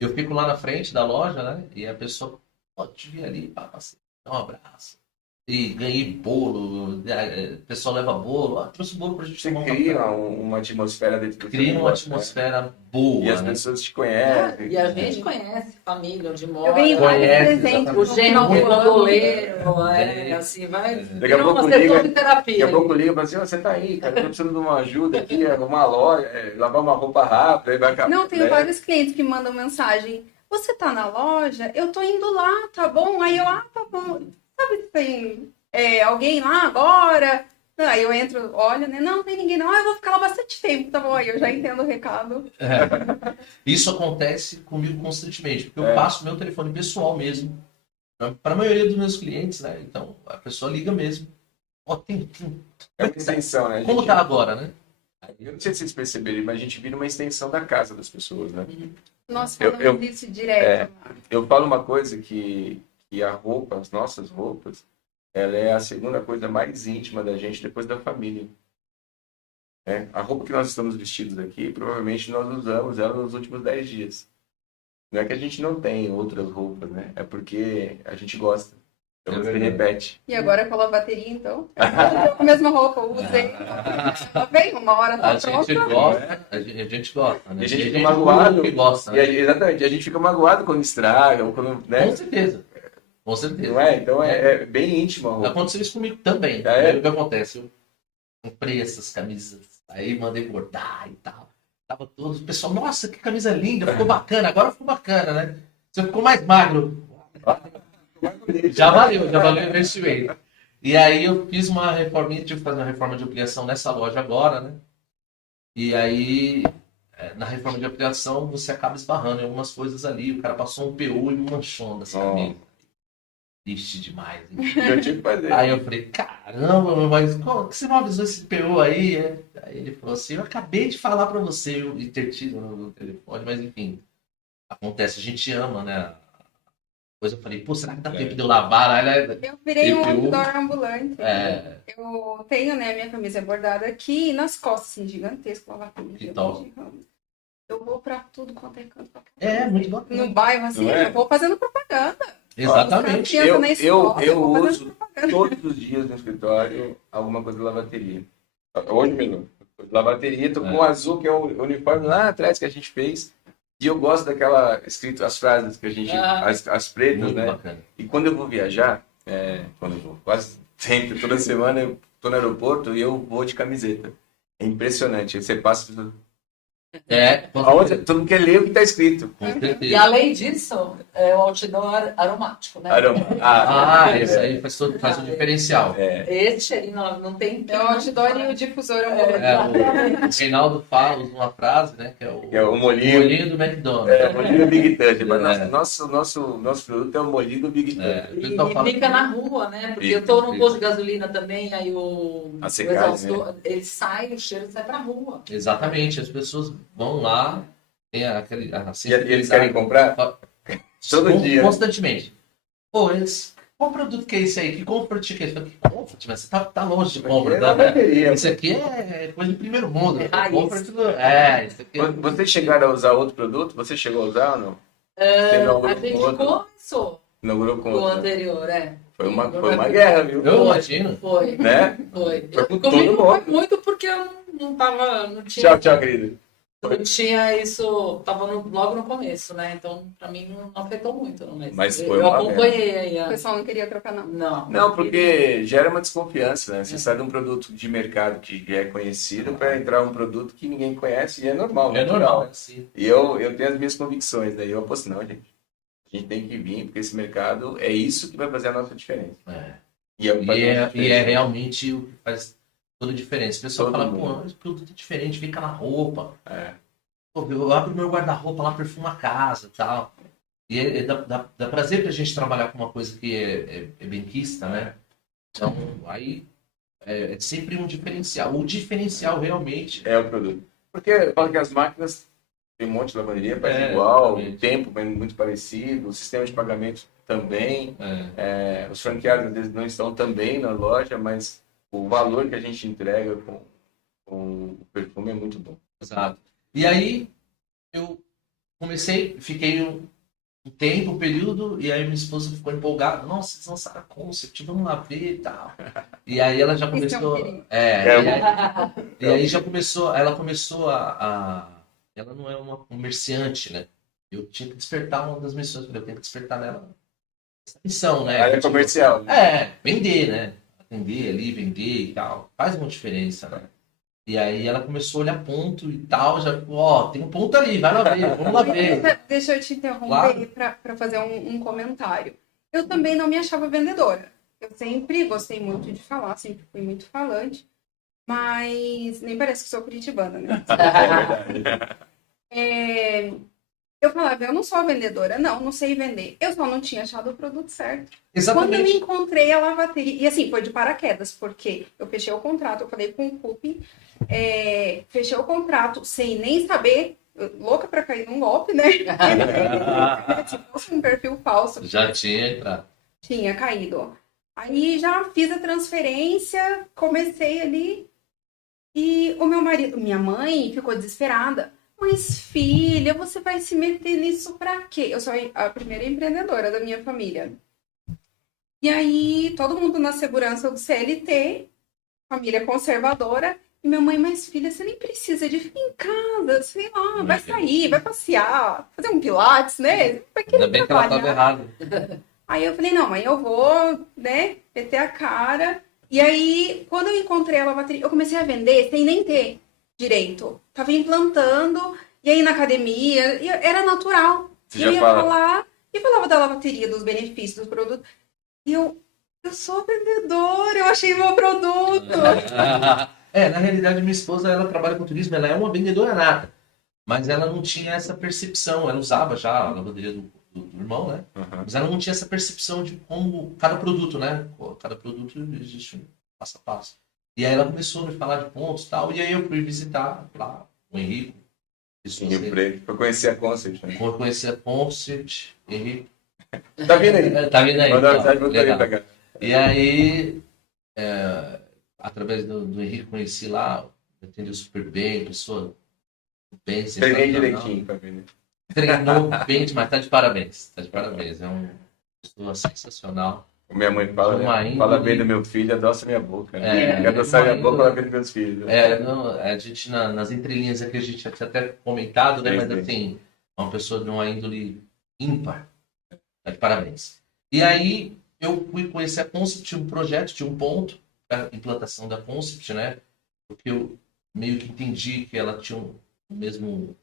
Eu fico lá na frente da loja, né? E a pessoa pode vir ali, passa, dá um abraço. E ganhei bolo, o pessoal leva bolo. Trouxe bolo pra gente Você tomar um cria café. uma atmosfera dentro do Cria uma negócio, atmosfera boa, E as né? pessoas te conhecem. E a gente conhece família, onde mora. Eu ganhei vários Conhece, presentes. O genro no final do ano. bandoleiro, assim, vai. Daqui a pouco Uma liga, sessão de terapia. Daqui a pouco liga e fala assim, você tá aí, cara, eu tô precisando de uma ajuda aqui, uma loja, lavar uma roupa rápida, aí vai acabar. Não, tenho vários clientes que mandam mensagem. Você tá na loja? Eu tô indo lá, tá bom? Aí eu, tá bom. Sabe se tem alguém lá agora? Aí eu entro, olho, né? Não tem ninguém não. Eu vou ficar lá bastante tempo, tá bom? Aí eu já entendo o recado. Isso acontece comigo constantemente, porque eu passo meu telefone pessoal mesmo para a maioria dos meus clientes, né? Então a pessoa liga mesmo. É uma extensão, né? Como tá agora, né? Eu não sei se vocês perceberam, mas a gente vira uma extensão da casa das pessoas, né? Nós falamos isso direto. Eu falo uma coisa que a roupa, as nossas roupas, ela é a segunda coisa mais íntima da gente depois da família. A roupa que nós estamos vestidos aqui, provavelmente nós usamos ela nos últimos 10 dias. Não é que a gente não tem outras roupas, né? É porque a gente gosta. Então você repete. E agora com a bateria, então? A mesma roupa, eu usei. Tá bem? Uma hora tá pronta. A gente gosta, né? E a gente fica magoado. Gosta, né? Exatamente, a gente fica magoado quando estraga, ou quando, né? Com certeza. Com certeza. Não é? Então é bem íntimo a roupa. Aconteceu isso comigo também. O que acontece? Eu comprei essas camisas, aí mandei bordar e tal. Tava todos, o pessoal, nossa, que camisa linda, ficou bacana, agora ficou bacana, né? Você ficou mais magro. Já valeu o investimento. E aí eu fiz uma reforma, tive que fazer uma reforma de ampliação nessa loja agora, né? E aí, na reforma de ampliação, você acaba esbarrando em algumas coisas ali. O cara passou um PU e manchou dessa camisa. Triste demais. Eu tive que fazer. Aí eu falei, caramba, mas como que você não avisou esse PU aí? Aí ele falou assim, eu acabei de falar pra você, e ter tido no telefone, mas enfim, acontece, a gente ama, né? Depois eu falei, pô, será que dá tempo de eu lavar? Eu virei um outdoor ambulante. É. Eu tenho, né, minha camisa bordada aqui, e nas costas, assim, gigantesco, eu vou pra tudo quanto é canto. Muito bacana. No bairro, assim, eu vou fazendo propaganda. Exatamente. Eu uso todos os dias no escritório alguma coisa de lavateria. Hoje mesmo. Lavateria, tô com o azul, que é o uniforme lá atrás que a gente fez. E eu gosto daquela escrito, as frases que a gente. As pretas, muito né? Bacana. E quando eu vou viajar, quando eu vou, quase sempre, toda semana eu tô no aeroporto e eu vou de camiseta. É impressionante. Aí você passa. Todo mundo quer ler o que está escrito. E além disso, o outdoor aromático, né? Esse aí faz um diferencial. Esse cheirinho não tem. É o outdoor e o difusor. O Reinaldo usa uma frase, né? Que é o molhinho do McDonald's. O molhinho do Big Touch. Mas nosso produto é o molhinho do Big Touch. E fica na rua, né? Porque eu estou no posto de gasolina também, aí o exaustor, ele sai, o cheiro sai pra rua. Exatamente, as pessoas vão lá, tem aquele... E eles querem comprar? Todo dia. Constantemente. Pô, qual produto que é esse aí? Que comfort que é esse? Que comfort? Mas você tá longe de compra. Isso aqui é coisa de primeiro mundo. Isso aqui Vocês chegaram a usar outro produto? Você chegou a usar ou não? A gente começou com o anterior, Foi uma guerra, viu? Eu imagino. Foi. Né? Foi. Com Comigo todo mundo. foi muito porque eu não tinha... Tchau, querido. Não tinha isso, tava logo no começo, né? Então, pra mim, não afetou muito. Não, mas eu acompanhei aí. O pessoal não queria trocar, não. Não, porque gera uma desconfiança, né? Você sai de um produto de mercado que é conhecido para entrar um produto que ninguém conhece e é normal. É normal, sim. E eu tenho as minhas convicções, né? E eu aposto, não, gente. A gente tem que vir, porque esse mercado é isso que vai fazer a nossa diferença. E é realmente o que faz toda a diferença. O pessoal fala, pô, esse produto é diferente, fica na roupa. Pô, eu abro meu guarda-roupa lá, perfumo a casa e tal. E dá prazer pra gente trabalhar com uma coisa que é benquista, né? Então, aí é sempre um diferencial. O diferencial realmente É o produto. Porque eu falo que as máquinas tem um monte de lavanderia, faz igual, o tempo é muito parecido, o sistema de pagamento também. Os franqueados às vezes não estão também na loja, mas o valor que a gente entrega com o perfume é muito bom. Exato. E aí eu fiquei um tempo, um período, e aí minha esposa ficou empolgada. Nossa, vocês lançaram a Concept, vamos lá ver e tal. E aí ela já começou. E aí já começou. Ela começou ela não é uma comerciante, né? Eu tinha que despertar uma das missões, eu tenho que despertar nela essa missão, né? A área comercial. Vender, né? Atender ali, vender e tal. Faz uma diferença, né? E aí ela começou a olhar ponto e tal, já, tem um ponto ali, vai lá ver, vamos lá ver. Deixa eu te interromper para fazer um comentário. Eu também não me achava vendedora. Eu sempre gostei muito de falar, sempre fui muito falante, mas nem parece que sou curitibana, né? Eu falava, eu não sou vendedora, não sei vender. Eu só não tinha achado o produto certo. Exatamente. Quando eu encontrei a lavateria, e assim, foi de paraquedas, porque eu fechei o contrato, eu falei com o Cupim, fechei o contrato sem nem saber, louca pra cair num golpe, né? Se fosse um perfil falso. Já tinha entrado. Tinha caído. Aí já fiz a transferência, comecei ali, e o meu marido, minha mãe ficou desesperada. Mas, filha, você vai se meter nisso pra quê? Eu sou a primeira empreendedora da minha família. E aí, todo mundo na segurança do CLT, família conservadora. E minha mãe, mas filha, você nem precisa de ficar em casa, sei lá, vai sair, vai passear, fazer um pilates, né? Ainda bem que ela estava errada. Aí eu falei, não, mãe, eu vou, né, meter a cara. E aí, quando eu encontrei a lavateria, eu comecei a vender sem nem ter direito. Tava implantando, e aí na academia, era natural. Você eu ia falar, e falava da lavateria, dos benefícios dos produtos. E eu sou vendedora, eu achei meu produto. Na realidade, minha esposa, ela trabalha com turismo, ela é uma vendedora nata. Mas ela não tinha essa percepção, ela usava já a lavanderia do irmão, né? Mas ela não tinha essa percepção de como cada produto, né? Cada produto existe um passo a passo. E aí ela começou a me falar de pontos e tal, e aí eu fui visitar lá o Henrique. Para conhecer a Concept. Né? Conhecer a Concept, Henrique. Tá vindo aí. Tá vindo aí. Então, e aí, através do Henrique, conheci lá, entendeu super bem, pessoa bem. Treinei direitinho para ver. Treinou bem demais, tá de parabéns. Tá de parabéns, é uma pessoa sensacional. Minha mãe fala bem do meu filho, adoça minha boca. Né? Adoçar minha boca, ela vê dos meus filhos. A gente, nas entrelinhas aqui, a gente tinha até comentado, né? Mas assim, uma pessoa de uma índole ímpar. Tá de parabéns. E aí, eu fui conhecer a Concept, tinha um projeto, tinha um ponto para implantação da Concept, né? Porque eu meio que entendi que ela tinha o mesmo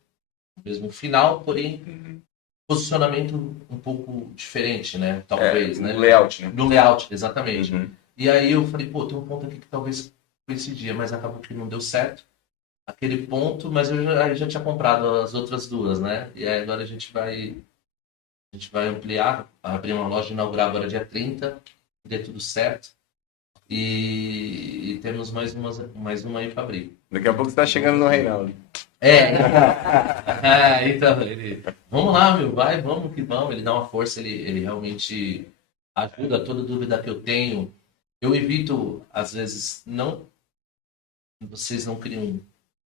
final, porém posicionamento um pouco diferente, né? Talvez, né? No layout, né? No layout, exatamente. E aí eu falei, tem um ponto aqui que talvez coincidia, mas acabou que não deu certo. Aquele ponto, mas eu já tinha comprado as outras duas, né? E aí agora a gente vai ampliar, abrir uma loja, inaugurar agora dia 30, se der tudo certo. E temos mais uma aí para abrir. Daqui a pouco você está chegando no Reinaldo. Então, vamos lá, meu, vamos que vamos. Ele dá uma força, ele realmente ajuda. Toda dúvida que eu tenho. Eu evito, às vezes, vocês não criam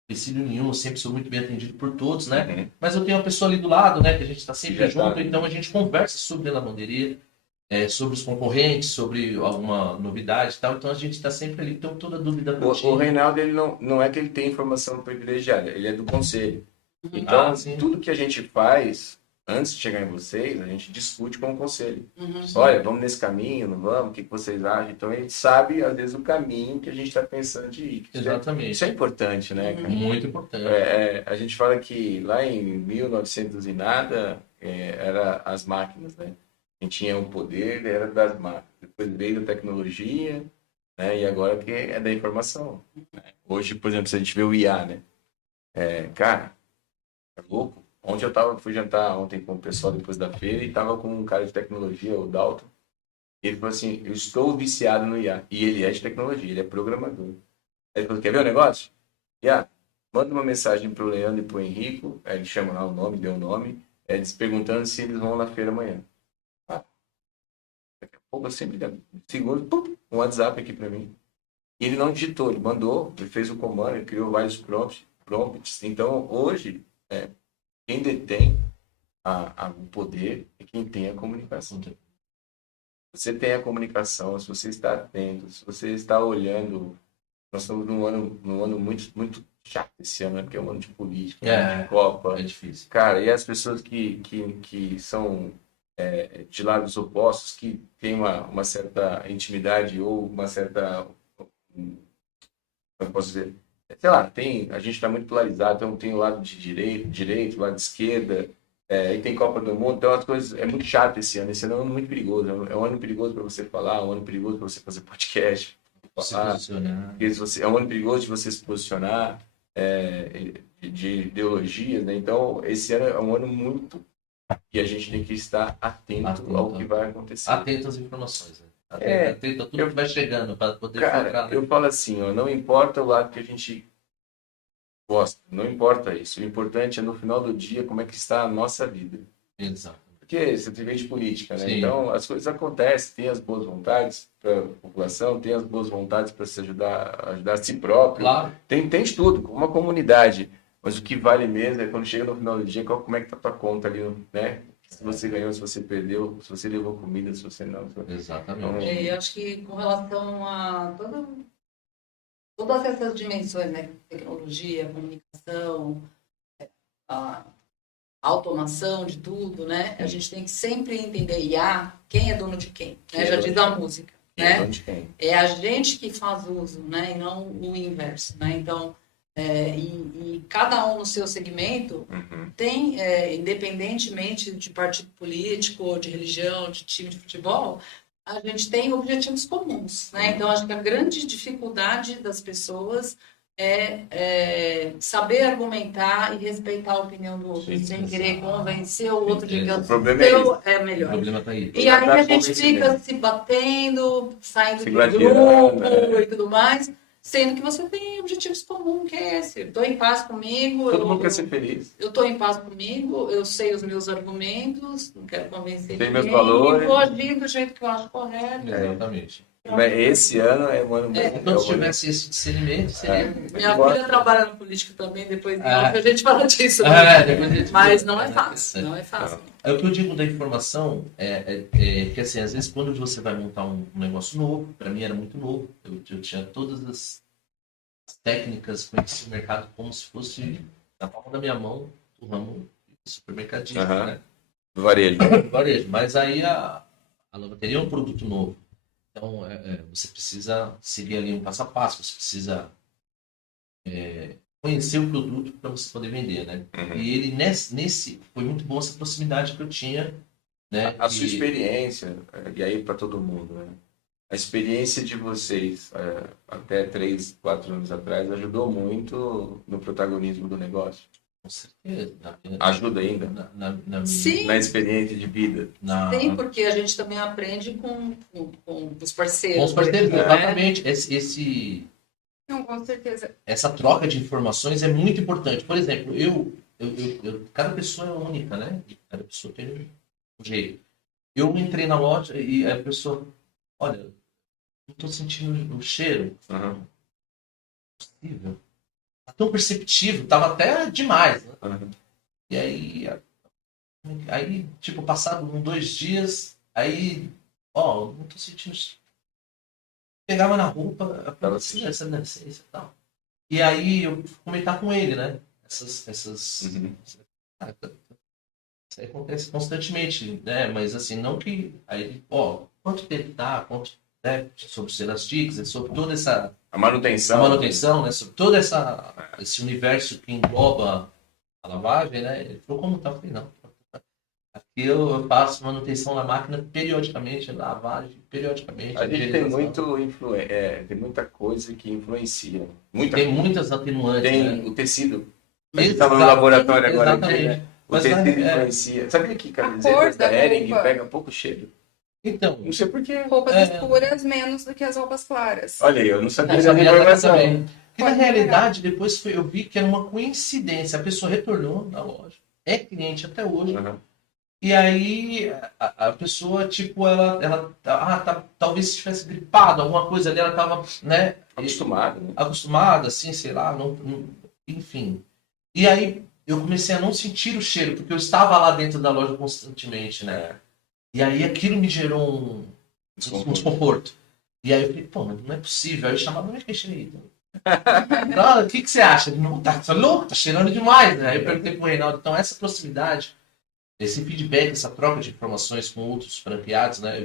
empecilho nenhum, eu sempre sou muito bem atendido por todos, né? Mas eu tenho uma pessoa ali do lado, né, que a gente está sempre junto, então a gente conversa sobre a lavanderia, sobre os concorrentes, sobre alguma novidade e tal, então a gente está sempre ali, então toda dúvida... O Reinaldo, ele não é que ele tem informação privilegiada, ele é do conselho. Então, tudo que a gente faz, antes de chegar em vocês, a gente discute com o conselho. Olha, vamos nesse caminho, não vamos? O que vocês acham? Então, a gente sabe, às vezes, o caminho que a gente está pensando de ir. Exatamente. Isso é importante, né, cara? Muito importante. A gente fala que lá em 1900 e nada, era as máquinas, né? Quem tinha o poder era das máquinas. Depois veio a tecnologia, né? E agora que é da informação. Hoje, por exemplo, se a gente vê o IA, né? Cara, É louco. Ontem fui jantar ontem com o pessoal depois da feira e tava com um cara de tecnologia, o Dalton. Ele falou assim, eu estou viciado no IA. E ele é de tecnologia, ele é programador. Aí ele falou, quer ver o negócio? IA, manda uma mensagem pro Leandro e pro Henrico, aí ele chama lá o nome, deu o nome, eles perguntando se eles vão na feira amanhã. Daqui a pouco eu sempre seguro, um WhatsApp aqui para mim. E ele não digitou, ele mandou, ele fez o comando, ele criou vários prompts. Então, hoje, quem detém o poder é quem tem a comunicação. Você tem a comunicação, se você está atento, se você está olhando. Nós estamos num ano muito, muito chato esse ano, né? Porque é um ano de política, ano de Copa. É difícil. Cara, e as pessoas que são de lados opostos, que têm uma certa intimidade ou uma certa. Como eu posso dizer? Sei lá, a gente está muito polarizado, então tem o lado de direito, o lado de esquerda. E tem Copa do Mundo, então as coisas é muito chato esse ano. Esse ano é um ano muito perigoso. É um ano perigoso para você falar, um ano perigoso para você fazer podcast. Se posicionar. É um ano perigoso de você se posicionar, de ideologias, né? Então, esse ano é um ano muito e a gente tem que estar atento ao que vai acontecer. Atento às informações, né? Atento a tudo que vai chegando para poder focar. Eu falo assim, não importa o lado que a gente gosta, não importa isso. O importante é no final do dia como é que está a nossa vida. Exato. Porque você tem de política, né? Sim. Então as coisas acontecem, tem as boas vontades para a população, tem as boas vontades para se ajudar a si próprio. Claro. Tem de tudo, uma comunidade. Mas o que vale mesmo é quando chega no final do dia, como é que tá a tua conta ali, né? Se você ganhou, se você perdeu, se você levou comida, se você não. Exatamente. Eu acho que com relação a todas essas dimensões, né? Tecnologia, comunicação, a automação de tudo, né? A gente tem que sempre entender quem é dono de quem, né? Já diz a música, né? É a gente que faz uso, né? E não o inverso, né? Então, e cada um no seu segmento tem, independentemente de partido político, de religião, de time de futebol, a gente tem objetivos comuns, né? Então, acho que a grande dificuldade das pessoas saber argumentar e respeitar a opinião do outro, sem querer convencer o outro de que o seu é melhor. O problema tá aí. E aí a gente fica se batendo, saindo do grupo e tudo mais, sendo que você tem objetivos comuns, que é esse. Eu estou em paz comigo. Todo mundo quer ser feliz. Eu estou em paz comigo, eu sei os meus argumentos, não quero convencer ninguém. Meus valores. E vou agir do jeito que eu acho correto. Exatamente. Esse ano é um ano muito... Quando tivesse esse discernimento, seria... Minha filha trabalha na política também, depois a gente fala disso. Mas não é fácil, não é fácil. O que eu digo da informação que, assim, às vezes, quando você vai montar um negócio novo, para mim era muito novo, eu tinha todas as técnicas, conheci o mercado como se fosse na palma da minha mão, o ramo supermercadista, né? Do varejo. Varejo. Mas aí a lavateria é um produto novo. Então, você precisa seguir ali um passo a passo, você precisa conhecer o produto para você poder vender, né? E ele, foi muito bom essa proximidade que eu tinha, né? A sua experiência, e aí para todo mundo, né? A experiência de vocês, até 3, 4 anos atrás, ajudou muito no protagonismo do negócio? Com certeza. Ajuda ainda? Sim. Na experiência de vida? Sim, porque a gente também aprende com os parceiros. Com os parceiros, exatamente. Não, com certeza. Essa troca de informações é muito importante. Por exemplo, cada pessoa é única, né? Cada pessoa tem um jeito. Eu entrei na loja e a pessoa, olha, não estou sentindo o cheiro. Possível. Tá tão perceptivo, tava até demais, né? E aí, tipo, passado 2 dias, aí, não tô sentindo. Pegava na roupa, essa deficiência e tal. E aí eu fui comentar com ele, né? Isso aí acontece constantemente, né? Mas assim, não que. Aí, quanto tempo tá, né? Sobre os elastiques, sobre toda essa. A manutenção, né? Sobre todo esse universo que engloba a lavagem, né? Ele falou, como tá? Eu falei, não. Aqui eu faço manutenção na máquina periodicamente, lavagem periodicamente. A gente tem tem muita coisa que influencia. Tem muitas atenuantes. Tem né? o tecido. Mas está no laboratório agora aqui, Exatamente. né? O Mas tecido é- influencia. Sabia que cor camisetas da da Hering roupa. pega pouco cheiro? Então, Não sei porquê. Roupas É. escuras menos do que as roupas claras. Olha aí, eu não sabia eu dessa sabia dessa informação. também. E na Pode realidade, depois eu vi que era uma coincidência. A pessoa retornou na loja. É cliente até hoje. Uhum. E aí a pessoa, tipo, talvez estivesse gripado, alguma coisa ali, ela tava, né? Acostumado, né? Acostumada, assim, sei lá, enfim. E aí eu comecei a não sentir o cheiro, porque eu estava lá dentro da loja constantemente, né? É. E aí aquilo me gerou um desconforto. E aí eu falei, pô, mas não é possível. Aí eu chamava, mas que cheiro aí? O que você acha? Não, tá louco, tá cheirando demais, né? Aí eu perguntei pro Reinaldo, então essa proximidade, esse feedback, essa troca de informações com outros franqueados, né?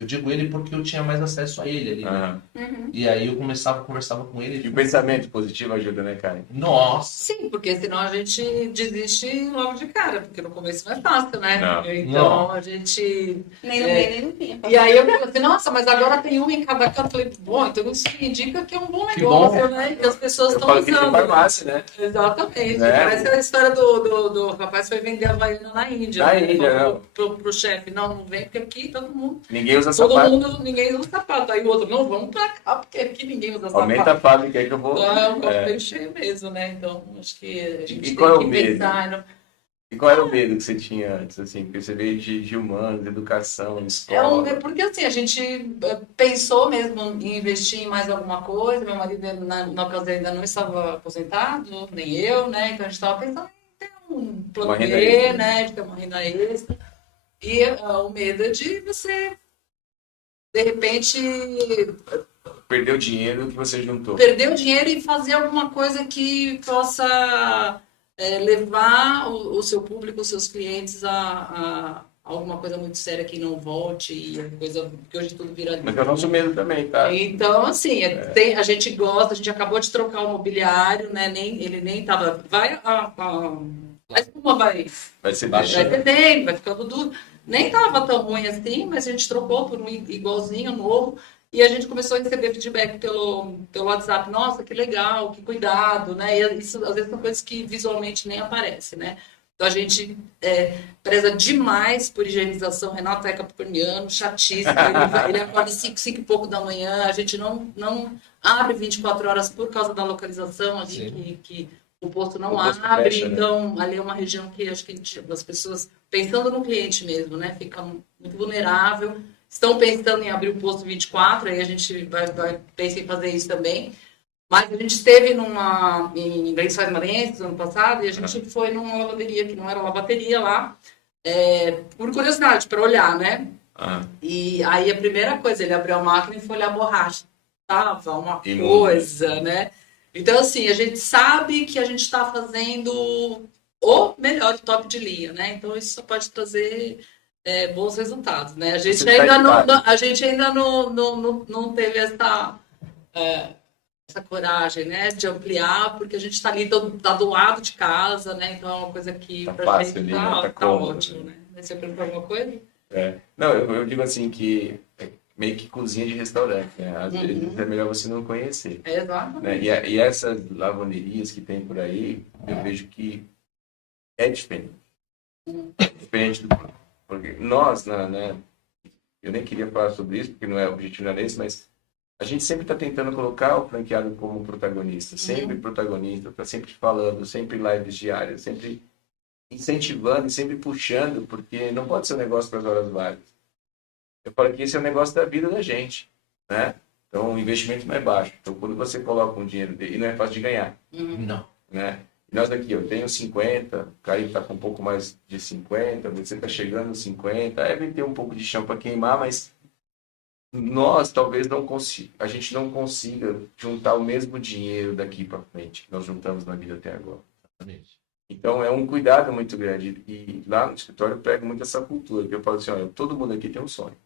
Eu digo ele porque eu tinha mais acesso a ele ali. Né? Uhum. E aí eu conversava com ele. E o pensamento positivo ajuda, né, Karen? Nossa! Sim, porque senão a gente desiste logo de cara, porque no começo não é fácil, né? Não. Então Não. a gente. Nem no meio, nem no fim. E aí eu falei assim, nossa, mas agora tem um em cada canto. Eu falei, bom, então isso indica que é um bom negócio, né? Que as pessoas Eu estão falo que tem usando. farmácia, né? Exatamente. Né? Parece a história do rapaz que foi vender a Havaiana na Índia. Na né? Índia, Falou não. pro chefe, não vem, porque aqui todo mundo. Ninguém usa sapato. Ninguém usa sapato. Aí o outro, não, vamos pra cá, porque aqui ninguém usa sapato. Aumenta a fábrica aí que eu vou. É um copo meio cheio mesmo, né? Então, acho que a gente E qual é o tem que medo? pensar. E qual era o medo que você tinha antes, assim? Porque você veio de humanos, educação, escola. Porque assim, a gente pensou mesmo em investir em mais alguma coisa. Meu marido, na ocasião, ainda não estava aposentado, nem eu, né? Então a gente estava pensando em ter um plano Uma renda B, extra. né? De ter uma renda extra. E o medo é de você, de repente, Perdeu o dinheiro que você juntou. perder o dinheiro e fazer alguma coisa que possa levar o seu público, os seus clientes a alguma coisa muito séria que não volte e a coisa que hoje tudo vira. Mas é o nosso medo também, tá? Então, assim, a gente gosta, a gente acabou de trocar o mobiliário, né? Ele nem tava. A espuma vai ser vai deixando. perdendo, vai ficando duro. Nem tava tão ruim assim, mas a gente trocou por um igualzinho, novo. E a gente começou a receber feedback pelo WhatsApp. Nossa, que legal, que cuidado, né? E isso, às vezes, são coisas que visualmente nem aparecem, né? Então, a gente preza demais por higienização. Renato é capricorniano, chatíssimo. Ele acorda 5 e pouco da manhã. A gente não abre 24 horas por causa da localização ali, que o posto não abre. Fecha, né? Então, ali é uma região que acho que as pessoas, pensando no cliente mesmo, né? Fica muito vulnerável. Estão pensando em abrir o posto 24, aí a gente vai pensar em fazer isso também. Mas a gente esteve em Lençóis Maranhenses ano passado e a gente foi numa lavanderia que não era lavateria lá, por curiosidade, para olhar, né? E aí a primeira coisa, ele abriu a máquina e foi olhar a borracha. Tava uma coisa, né? Então, assim, a gente sabe que a gente está fazendo o melhor top de linha, né? Então, isso só pode trazer bons resultados, né? A gente ainda não teve essa coragem, né, de ampliar, porque a gente está ali do lado de casa, né? Então é uma coisa que Tá pra fácil gente ali, né? tá ótimo, né? Você perguntou alguma coisa? Não, eu digo assim que é meio que cozinha de restaurante, né? Às vezes é melhor você não conhecer. Exato. Né? E essas lavanderias que tem por aí, eu vejo que é diferente. Diferente do... Porque nós, né? Eu nem queria falar sobre isso, porque não é objetivo não é esse, mas a gente sempre está tentando colocar o franqueado como protagonista, sempre protagonista, está sempre falando, sempre lives diárias, sempre incentivando e sempre puxando, porque não pode ser um negócio para as horas vagas. Eu falo que esse é um negócio da vida da gente, né? Então o investimento não é baixo. Então quando você coloca um dinheiro dele, e não é fácil de ganhar. Não. Né? Nós daqui, eu tenho 50, o Caio está com um pouco mais de 50, você está chegando nos 50, deve ter um pouco de chão para queimar, mas nós talvez a gente não consiga juntar o mesmo dinheiro daqui para frente que nós juntamos na vida até agora. Exatamente. Então é um cuidado muito grande. E lá no escritório eu pego muito essa cultura, que eu falo assim, olha, todo mundo aqui tem um sonho.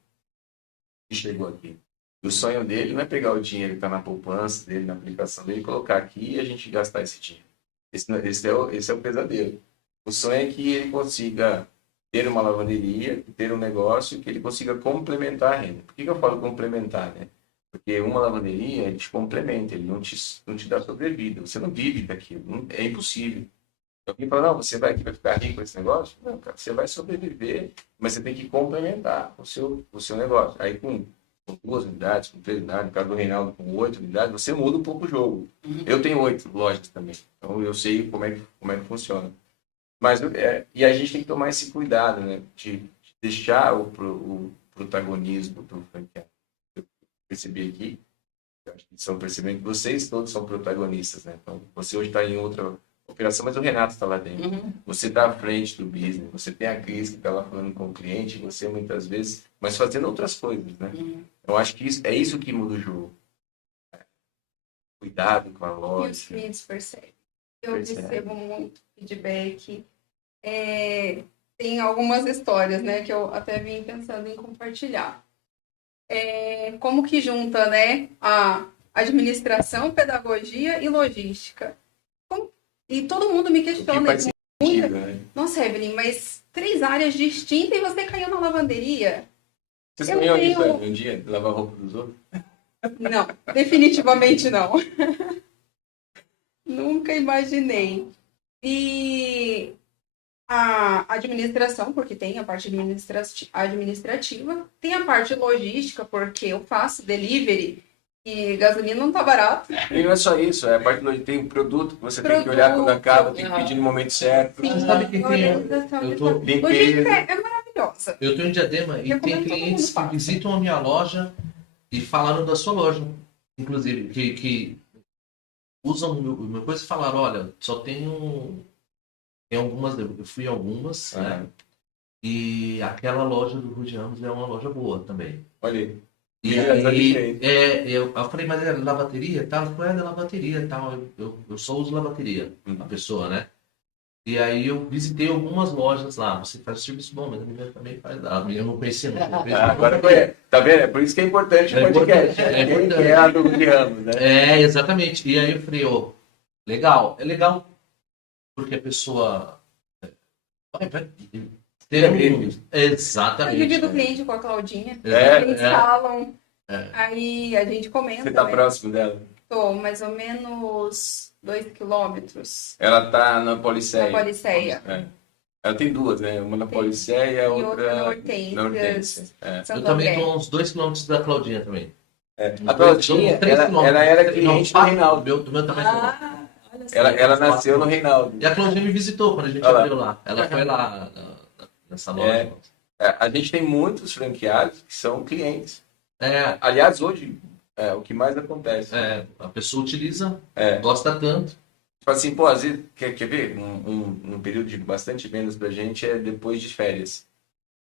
Que chegou aqui. E o sonho dele não é pegar o dinheiro que está na poupança dele, na aplicação dele, colocar aqui e a gente gastar esse dinheiro. Esse é o pesadelo. O sonho é que ele consiga ter uma lavanderia, ter um negócio, que ele consiga complementar a renda. Por que eu falo complementar, né? Porque uma lavanderia, ele te complementa, ele não te dá sobrevida. Você não vive daquilo, é impossível. Alguém fala, não, você vai ficar rico com esse negócio? Não, cara, você vai sobreviver, mas você tem que complementar o seu negócio. Aí com 2 unidades, com 3 unidades, no caso do Reinaldo com 8 unidades, você muda um pouco o jogo. Eu tenho 8 lojas também, então eu sei como é que funciona. Mas, e a gente tem que tomar esse cuidado, né, de deixar o protagonismo do franqueado. Eu percebi aqui, eu acho que estão percebendo que vocês todos são protagonistas, né? Então, você hoje está em outra operação, mas o Renato está lá dentro. Você está à frente do business, você tem a Cris que está lá falando com o cliente, você muitas vezes, mas fazendo outras coisas, né? Eu acho que é isso que muda o jogo. Cuidado com a loja. E os clientes percebem. Eu recebo muito feedback. Tem algumas histórias, né, que eu até vim pensando em compartilhar. Como que junta, né, a administração, pedagogia e logística. E todo mundo me questiona. Faz sentido, né? Nossa, Evelyn, mas 3 áreas distintas e você caiu na lavanderia? Vocês sonham isso um dia, de lavar roupa dos outros? Não, definitivamente não. Nunca imaginei. E a administração, porque tem a parte administrativa, tem a parte logística, porque eu faço delivery e gasolina não tá barato. E não é só isso, a parte logística, tem o produto que você tem que olhar quando acaba, tem que pedir no momento certo. Sim, Você sabe que logística é maravilhosa. Eu estou em Diadema e tem clientes que visitam a minha loja e falaram da sua loja, inclusive, que usam o meu coisa e falaram, olha, só tem algumas, eu fui em algumas, né? E aquela loja do Rude Ramos é uma loja boa também. Olha aí. E aí, eu falei, mas é lavateria? Ela falou, é da lavateria e tal. Eu só uso lavateria, a pessoa, né? E aí eu visitei algumas lojas lá. Você faz serviço bom, mas a minha também faz. A minha eu não conhecia, não. Agora conhece. Tá vendo? É por isso que é importante o podcast. Quem é a do Rude Ramos, né? Exatamente. E aí eu falei, legal. É legal porque a pessoa vai ter exatamente. Eu dividi o cliente com a Claudinha. Eles falam. Aí a gente comenta. Você tá próximo dela? Tô, mais ou menos 2 quilômetros. Ela tá na Policeia. Na Policeia. Ela tem 2, né? Uma na Policeia e a outra na Hortência. Eu também tô a uns 2 quilômetros da Claudinha também. A Claudinha, ela era cliente do Reinaldo. Do meu tamanho. Ela nasceu no Reinaldo. E a Claudinha me visitou quando a gente abriu lá. Ela foi lá nessa loja. A gente tem muitos franqueados que são clientes. Aliás, hoje, o que mais acontece. A pessoa utiliza, gosta tanto. Tipo assim, pô, às vezes, quer ver? Um período de bastante vendas pra gente é depois de férias.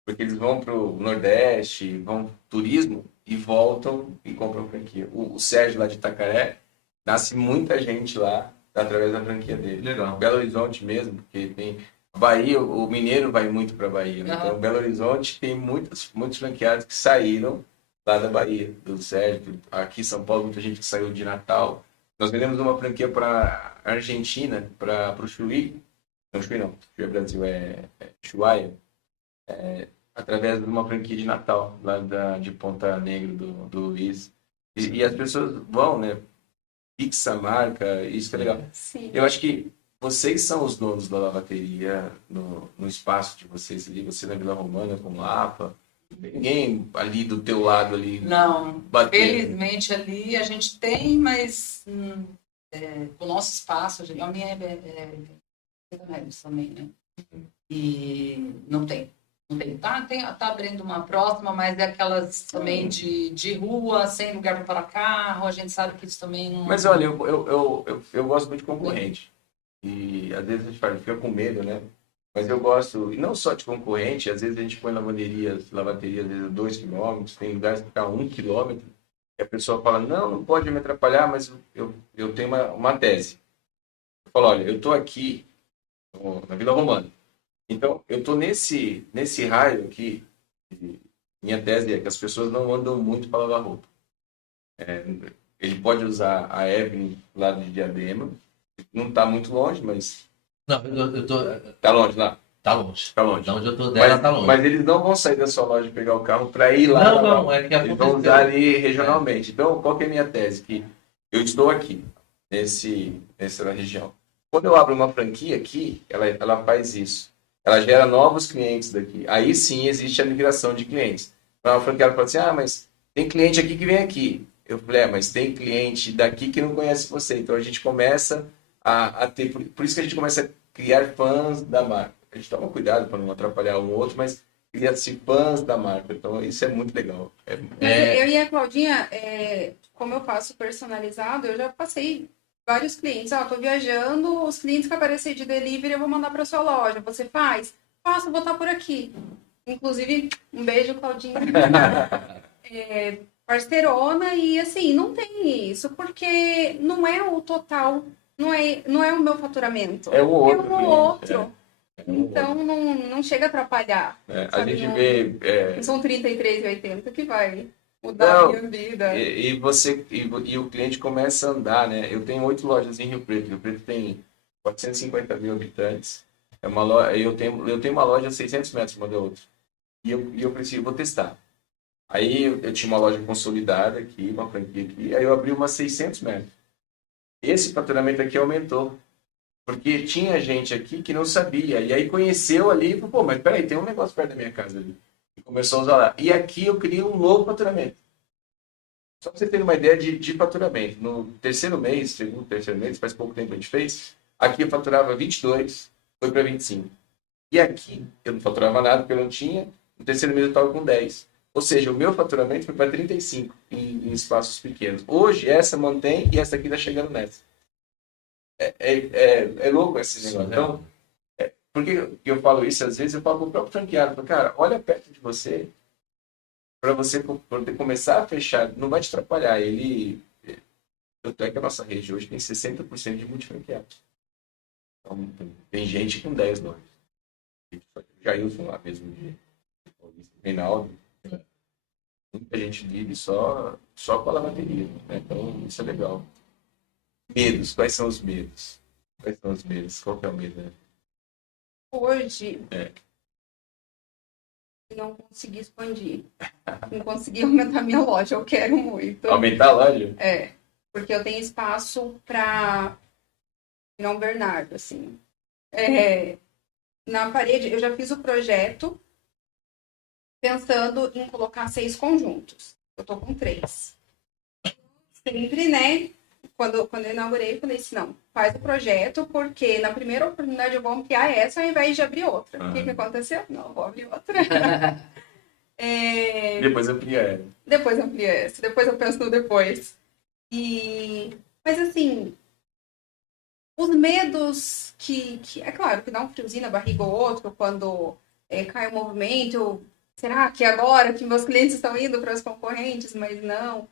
Porque eles vão pro Nordeste, vão turismo e voltam e compram franquia. O Sérgio lá de Itacaré, nasce muita gente lá através da franquia dele. Legal. Belo Horizonte mesmo, porque tem Bahia, o mineiro vai muito para Bahia. Né? Então, Belo Horizonte tem muitos franqueados que saíram lá da Bahia, do Sérgio. Aqui em São Paulo, muita gente que saiu de Natal. Nós vendemos uma franquia para Argentina, para o Chuí. Não, Chuí não. Chuí é Brasil, é Chuaia. Através de uma franquia de Natal, lá de Ponta Negra, do Luiz. E as pessoas vão, né? Fixa a marca, isso que é legal. Sim. Eu acho que vocês são os donos da lavateria no espaço de vocês ali, você na Vila Romana com Lapa. Ninguém ali do teu lado ali. Não, batendo. Felizmente ali a gente tem, mas o nosso espaço, a minha é também, né? E não tem. Tá abrindo uma próxima, mas é aquelas também de rua, sem lugar para parar carro, a gente sabe que isso também não... Mas olha, eu gosto muito de concorrente. E às vezes a gente fica com medo, né? Mas eu gosto, e não só de concorrente, às vezes a gente põe lavateria às vezes 2 km, tem lugares que fica 1 km, e a pessoa fala, não pode me atrapalhar, mas eu tenho uma tese. Eu falo, olha, eu estou aqui na Vila Romana. Então, eu estou nesse raio aqui, minha tese é que as pessoas não andam muito para lavar roupa. Ele pode usar a Evelyn lá de Diadema, não está muito longe, mas... Não, eu tô... Tá longe lá? Tá longe. Tá longe. Da onde eu tô dela, tá longe. Mas eles não vão sair da sua loja e pegar o carro para ir lá. Não, é que eles vão usar ali regionalmente. Então, qual que é a minha tese? Que eu estou aqui, nessa região. quando eu abro uma franquia aqui, ela faz isso. Ela gera novos clientes daqui. Aí sim existe a migração de clientes. Então a franquia fala assim, mas tem cliente aqui que vem aqui. Eu falei, mas tem cliente daqui que não conhece você. Então a gente começa a ter... Por isso que a gente começa a criar fãs da marca. A gente toma cuidado para não atrapalhar o outro, mas cria-se fãs da marca. Então isso é muito legal. Eu e a Claudinha, como eu faço personalizado, eu já passei vários clientes. Tô viajando, os clientes que aparecer de delivery eu vou mandar para sua loja. Você faz? Faço, vou estar por aqui. Inclusive, um beijo, Claudinha. Parceirona, e assim, não tem isso, porque não é o total, não é o meu faturamento. É o outro. É o outro. Então, não chega a atrapalhar. A gente vê... Não são R$33,80 que vai mudar a minha vida. E o cliente começa a andar, né? Eu tenho 8 lojas em Rio Preto. Rio Preto tem 450 mil habitantes. Eu tenho uma loja a 600 metros uma da outra. E eu preciso, vou testar. Aí eu tinha uma loja consolidada aqui, uma franquia aqui. Aí eu abri uma 600 metros. Esse faturamento aqui aumentou. Porque tinha gente aqui que não sabia. E aí conheceu ali e falou, mas peraí, tem um negócio perto da minha casa ali. E começou a usar lá. E aqui eu criei um novo faturamento. Só para você ter uma ideia de faturamento. No terceiro mês, terceiro mês, faz pouco tempo que a gente fez, aqui eu faturava 22, foi para 25. E aqui eu não faturava nada porque eu não tinha. No terceiro mês eu estava com 10. Ou seja, o meu faturamento foi para 35 em espaços pequenos. Hoje essa mantém e essa aqui está chegando nessa. É louco esse negócio. Então, por que eu falo isso? Às vezes eu falo para o próprio franqueado, cara, olha perto de você, para você poder começar a fechar, não vai te atrapalhar. Tanto é que a nossa rede hoje tem 60% de multifranqueados. Então, tem gente com 10 lojas. Jailson lá mesmo, de Reinaldo. Muita gente vive só com a lavateria, né? Então, isso é legal. Medos, quais são os medos? Qual que é o medo? Né? Hoje, não consegui expandir. Não consegui aumentar minha loja, eu quero muito. Aumentar a loja? Porque eu tenho espaço para São Bernardo, assim. Na parede, eu já fiz o projeto pensando em colocar 6 conjuntos. Eu tô com 3. Sempre, né? Quando eu inaugurei, eu falei assim, não, faz o projeto, porque na primeira oportunidade eu vou ampliar essa ao invés de abrir outra. O que aconteceu? Não, eu vou abrir outra. Depois amplia essa. Depois amplia essa. Depois eu penso no depois. Mas assim, os medos que... É claro que dá um friozinho na barriga ou outro, quando cai o movimento. Será que agora que meus clientes estão indo para os concorrentes? Mas não.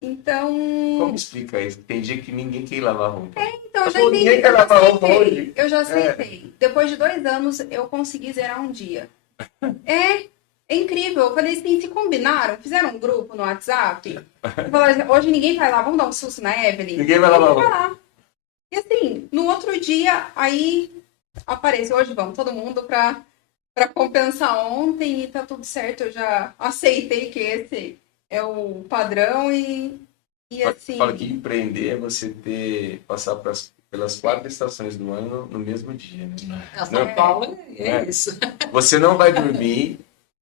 Então... Como explica isso? Tem dia que ninguém quer lavar roupa. Então, eu já entendi. Ninguém quer lavar roupa hoje. Eu já aceitei. Depois de 2 anos, eu consegui zerar um dia. É incrível. Eu falei assim, se combinaram, fizeram um grupo no WhatsApp. Falaram, hoje ninguém vai lá, vamos dar um susto na Evelyn. Ninguém vai lavar roupa. E assim, no outro dia, aí apareceu, hoje vamos, todo mundo para compensar ontem e tá tudo certo. Eu já aceitei que esse é o padrão e assim... Fala que empreender é você passar pelas 4 estações do ano no mesmo dia, né? São Paulo é isso. Você não vai dormir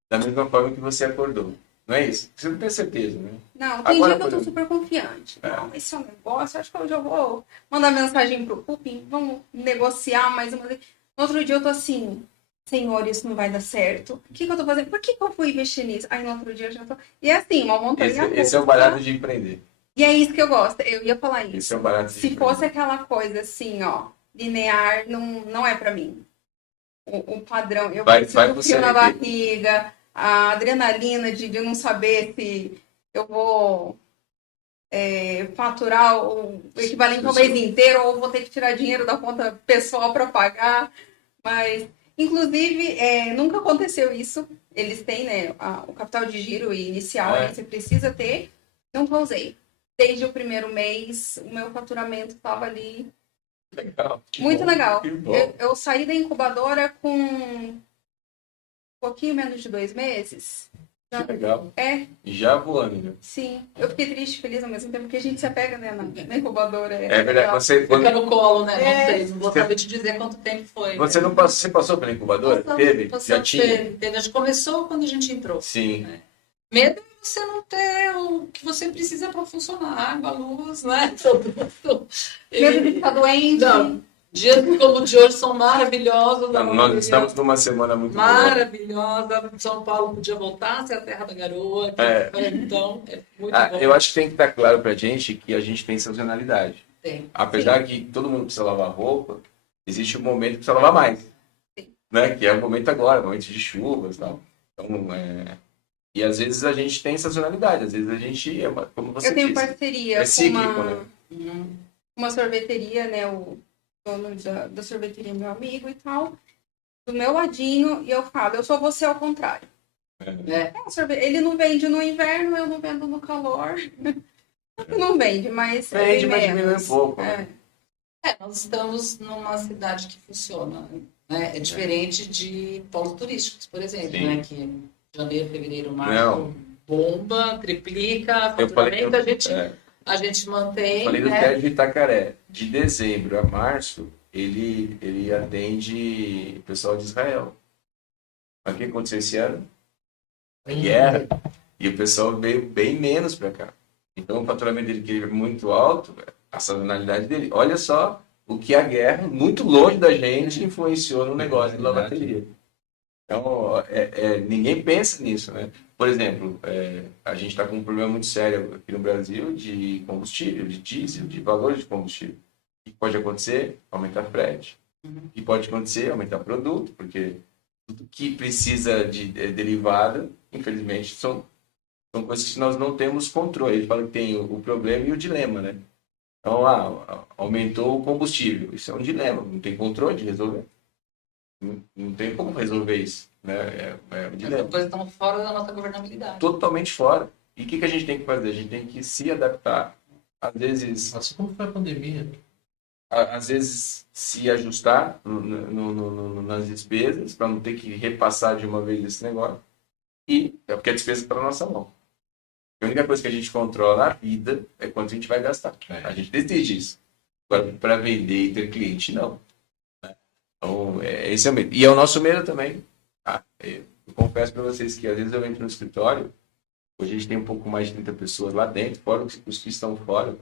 da mesma forma que você acordou. Não é isso? Você não tem certeza, né? Não, tem dia que eu tô super confiante. Não, esse é um negócio, acho que eu já vou mandar mensagem pro Cupim, vamos negociar mais uma vez. No outro dia eu tô assim... Senhor, isso não vai dar certo. O que eu tô fazendo? Por que eu fui investir nisso? Aí no outro dia eu já tô... E é assim, uma montanha... Esse é o barato de empreender. E é isso que eu gosto. Eu ia falar isso. Esse é o barato de Se fosse aquela coisa assim, ó, linear, não é pra mim. O padrão... Eu preciso frio na barriga, a adrenalina de não saber se eu vou faturar o equivalente ao mês inteiro ou vou ter que tirar dinheiro da conta pessoal pra pagar. Mas... Inclusive, nunca aconteceu isso. Eles têm, né, o capital de giro inicial, você precisa ter. Não usei. Desde o primeiro mês, o meu faturamento estava ali. Legal. Muito legal. Eu saí da incubadora com um pouquinho menos de 2 meses. Que legal. É. Já voando, né? Sim. Eu fiquei triste e feliz ao mesmo tempo, porque a gente se apega, né, na incubadora. É verdade. legal. Fica no colo, né? É. Não sei, não vou saber te dizer quanto tempo foi. Você não passou, você passou pela incubadora? Teve? Já tinha? Teve. A gente começou quando a gente entrou. Sim. Medo é você não ter o que você precisa para funcionar, água, luz, né? Medo de ficar doente. Não. Dias como o de hoje são maravilhosos. Nós estamos numa semana muito maravilhosa. São Paulo podia voltar a ser a terra da garoa. Então, é muito bom. Eu acho que tem que estar claro pra gente que a gente tem sazonalidade. Tem. Apesar que todo mundo precisa lavar roupa, existe um momento que precisa lavar mais. Sim. Né? Que é o momento agora, o momento de chuvas e tal. Então, e às vezes a gente tem sazonalidade, às vezes a gente, como você Eu tenho disse, parceria é com cíclico, né? uma sorveteria, né? O dono da sorveteria é meu amigo e tal. Do meu ladinho, e eu falo, eu sou você ao contrário. Ele não vende no inverno, eu não vendo no calor. Não vende, mas vende, mas diminui um pouco. Né? Nós estamos numa cidade que funciona. Né? É diferente de polos turísticos, por exemplo, né? Que janeiro, fevereiro, março, bomba, triplica, faturamento, a gente mantém. Eu falei do TED de Itacaré. De dezembro a março, ele atende o pessoal de Israel. Mas o que aconteceu esse ano? A guerra. E o pessoal veio bem menos para cá. Então o faturamento dele, que é muito alto, a sazonalidade dele. Olha só o que a guerra, muito longe da gente, influenciou no negócio de lavateria. Então, ninguém pensa nisso, né? Por exemplo, a gente está com um problema muito sério aqui no Brasil de combustível, de diesel, de valores de combustível. O que pode acontecer? Aumentar frete. O que pode acontecer? Aumentar produto, porque tudo que precisa de derivada, infelizmente, são coisas que nós não temos controle. Ele fala que tem o problema e o dilema, né? Então, aumentou o combustível. Isso é um dilema, não tem controle de resolver. Não tem como resolver isso, né? Um dilema. As coisas estão fora da nossa governabilidade. Totalmente fora. E o que a gente tem que fazer? A gente tem que se adaptar. Às vezes... Assim como foi a pandemia. Às vezes se ajustar nas despesas, para não ter que repassar de uma vez esse negócio. E é porque a despesa está na nossa mão. A única coisa que a gente controla na vida é quanto a gente vai gastar. A gente decide isso. Agora, para vender e ter cliente, não. Então, esse é o medo. E é o nosso medo também. Eu confesso para vocês que às vezes eu entro no escritório, hoje a gente tem um pouco mais de 30 pessoas lá dentro, fora os que estão fora.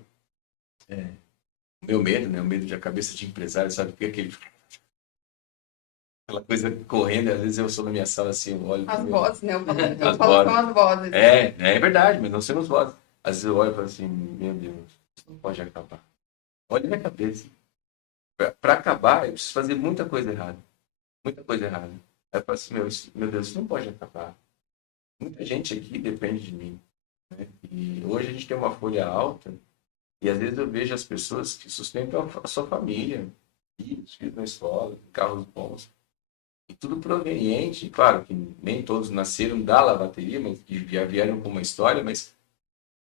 O meu medo, né? O medo de a cabeça de empresário, sabe? Porque aquela coisa correndo, às vezes eu sou na minha sala assim, eu olho... As vozes, né? Eu falo com as vozes. É verdade, mas não sendo as vozes. Às vezes eu olho e falo assim, meu Deus, isso não pode acabar. Olha a minha cabeça. Para acabar, eu preciso fazer muita coisa errada. Muita coisa errada. Aí eu falo assim, meu Deus, isso não pode acabar. Muita gente aqui depende de mim. Né? E hoje a gente tem uma folha alta e às vezes eu vejo as pessoas que sustentam a sua família, filhos na escola, carros bons. E tudo proveniente, claro que nem todos nasceram da lavateria, mas que já vieram com uma história, mas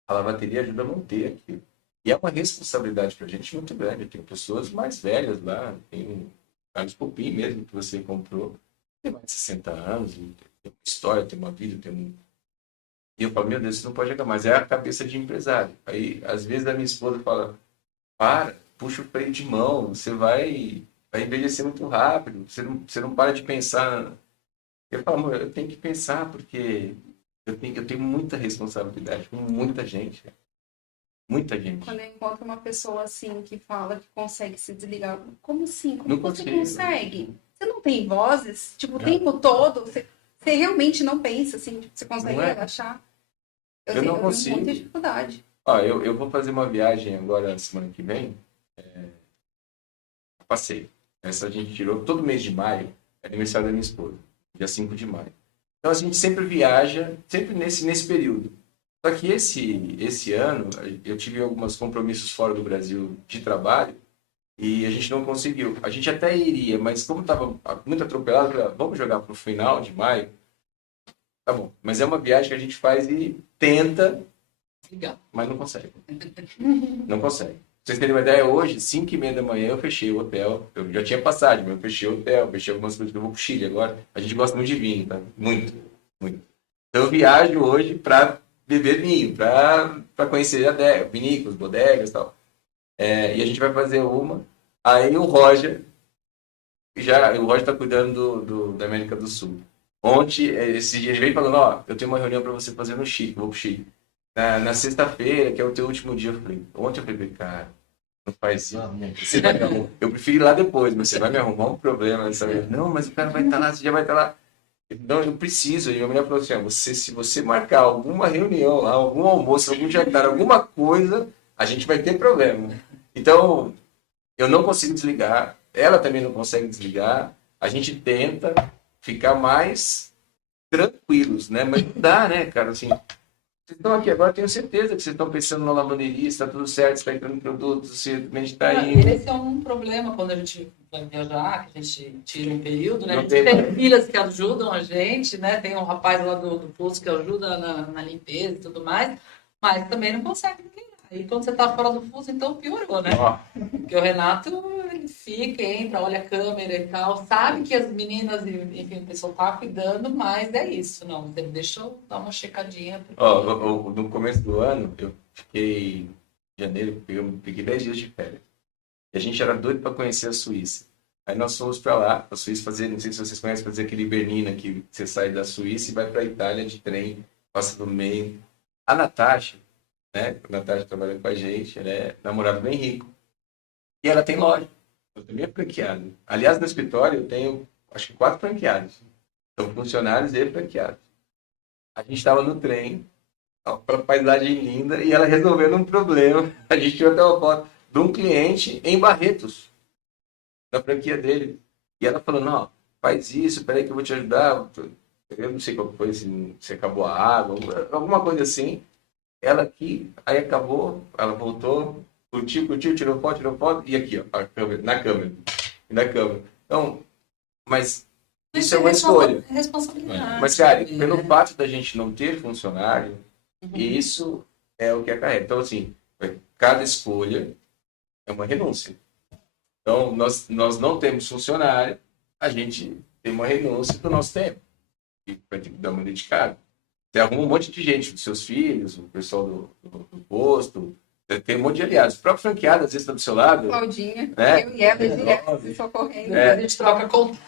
a lavateria ajuda a manter aquilo. E é uma responsabilidade para a gente muito grande. Tem pessoas mais velhas lá, tem o Carlos Popim mesmo, que você comprou, tem mais de 60 anos, tem uma história, tem uma vida, E eu falo, meu Deus, isso não pode acabar, mas é a cabeça de empresário. Aí, às vezes, a minha esposa fala, puxa o freio de mão, você vai envelhecer muito rápido, você não para de pensar. Eu falo, amor, eu tenho que pensar, porque eu tenho muita responsabilidade com muita gente. Muita gente. Quando eu encontro uma pessoa assim que fala que consegue se desligar, como assim? Como não você consigo. consegue? Você não tem vozes? Tipo, o tempo todo? Você realmente não pensa assim? Tipo, você consegue relaxar? Eu não consigo. Tenho muita dificuldade. Eu vou fazer uma viagem agora, semana que vem. Passeio. Essa a gente tirou todo mês de maio, é aniversário da minha esposa, dia 5 de maio. Então a gente sempre viaja, sempre nesse período. Só que esse ano, eu tive alguns compromissos fora do Brasil de trabalho e a gente não conseguiu. A gente até iria, mas como estava muito atropelado, vamos jogar para o final de maio? Tá bom. Mas é uma viagem que a gente faz e tenta, mas não consegue. Não consegue. Pra vocês terem uma ideia, hoje, 5h30 da manhã, eu fechei o hotel. Eu já tinha passagem, mas eu fechei o hotel, fechei algumas coisas que eu vou pro Chile agora. A gente gosta muito de vinho, tá? Muito, muito. Então eu viajo hoje para beber vinho, para conhecer vinícolas, bodegas e tal. E a gente vai fazer uma. Aí o Roger está cuidando da América do Sul. Ontem, esse dia, ele veio falando, eu tenho uma reunião para você fazer no Chile, vou pro Chile. Na sexta-feira, que é o teu último dia, ontem eu falei, cara, não faz isso. Você vai me arrumar. Eu prefiro ir lá depois, mas você vai me arrumar um problema. Sabe? Não, mas o cara vai estar lá, você já vai estar lá. Não, eu preciso. E a mulher falou assim, se você marcar alguma reunião lá, algum almoço, algum jantar, alguma coisa, a gente vai ter problema. Então, eu não consigo desligar, ela também não consegue desligar, a gente tenta ficar mais tranquilos, né? Mas não dá, né, cara? Assim, vocês estão aqui agora, tenho certeza que vocês estão pensando na lavanderia, está tudo certo, está entrando produtos, você também está indo. Esse é um problema quando a gente vai viajar, que a gente tira um período, né? A gente tem filhas que ajudam a gente, né? Tem um rapaz lá do posto que ajuda na limpeza e tudo mais, mas também não consegue ligar. E quando você está fora do fuso, então piorou, né? Porque o Renato, ele fica, entra, olha a câmera e tal, sabe que as meninas, enfim, o pessoal tá cuidando, mas é isso, não, deixa eu dar uma checadinha. Porque... No começo do ano, eu fiquei, em janeiro, eu peguei 10 dias de férias. E a gente era doido para conhecer a Suíça. Aí nós fomos para lá, para a Suíça, fazer, não sei se vocês conhecem, fazer aquele Bernina, que você sai da Suíça e vai para a Itália de trem, passa no meio. A Natasha, né? A Natasha trabalhando com a gente, ela é namorada do Henrico. E ela tem loja. Eu também é franqueado. Aliás, no escritório eu tenho, acho que 4 franqueados. São funcionários e franqueados. A gente estava no trem, para paisagem linda, e ela resolvendo um problema. A gente tirou até uma foto de um cliente em Barretos, na franquia dele. E ela falando, faz isso, peraí que eu vou te ajudar. Eu não sei qual foi, se acabou a água, alguma coisa assim. Ela aqui, aí acabou, ela voltou, curtiu, tirou foto, e aqui, ó, na câmera. Então, mas isso é uma escolha. É responsabilidade. Mas, cara, pelo fato da gente não ter funcionário, isso é o que acarreta. Então, assim, cada escolha é uma renúncia. Então, nós não temos funcionário, a gente tem uma renúncia do nosso tempo. E vai ter que dar uma dedicada. Você arruma um monte de gente, dos seus filhos, o pessoal do posto, tem um monte de aliados. O próprio franqueado, às vezes, está do seu lado. Claudinha, né? Eu e ela direto se socorrendo. A gente troca conta.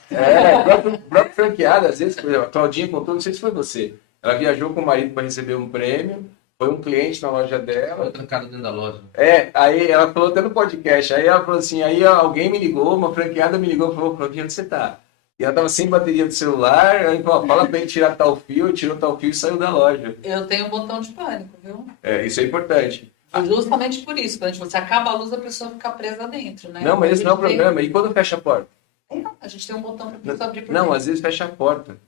O próprio franqueado, às vezes, por exemplo, a Claudinha contou, não sei se foi você. Ela viajou com o marido para receber um prêmio, foi um cliente na loja dela. Foi trancado dentro da loja. Aí ela falou até no podcast, aí ela falou assim, aí alguém me ligou, uma franqueada me ligou e falou, Claudinha, onde você está? E ela estava sem bateria do celular, aí falou, fala para ele tirar tal fio, tirou tal fio e saiu da loja. Eu tenho um botão de pânico, viu? Isso é importante. Justamente por isso, quando você acaba a luz, a pessoa fica presa dentro, né? Não, mas esse não é o problema. E quando fecha a porta? Então, a gente tem um botão para a pessoa abrir por Não, dentro. às vezes fecha a porta.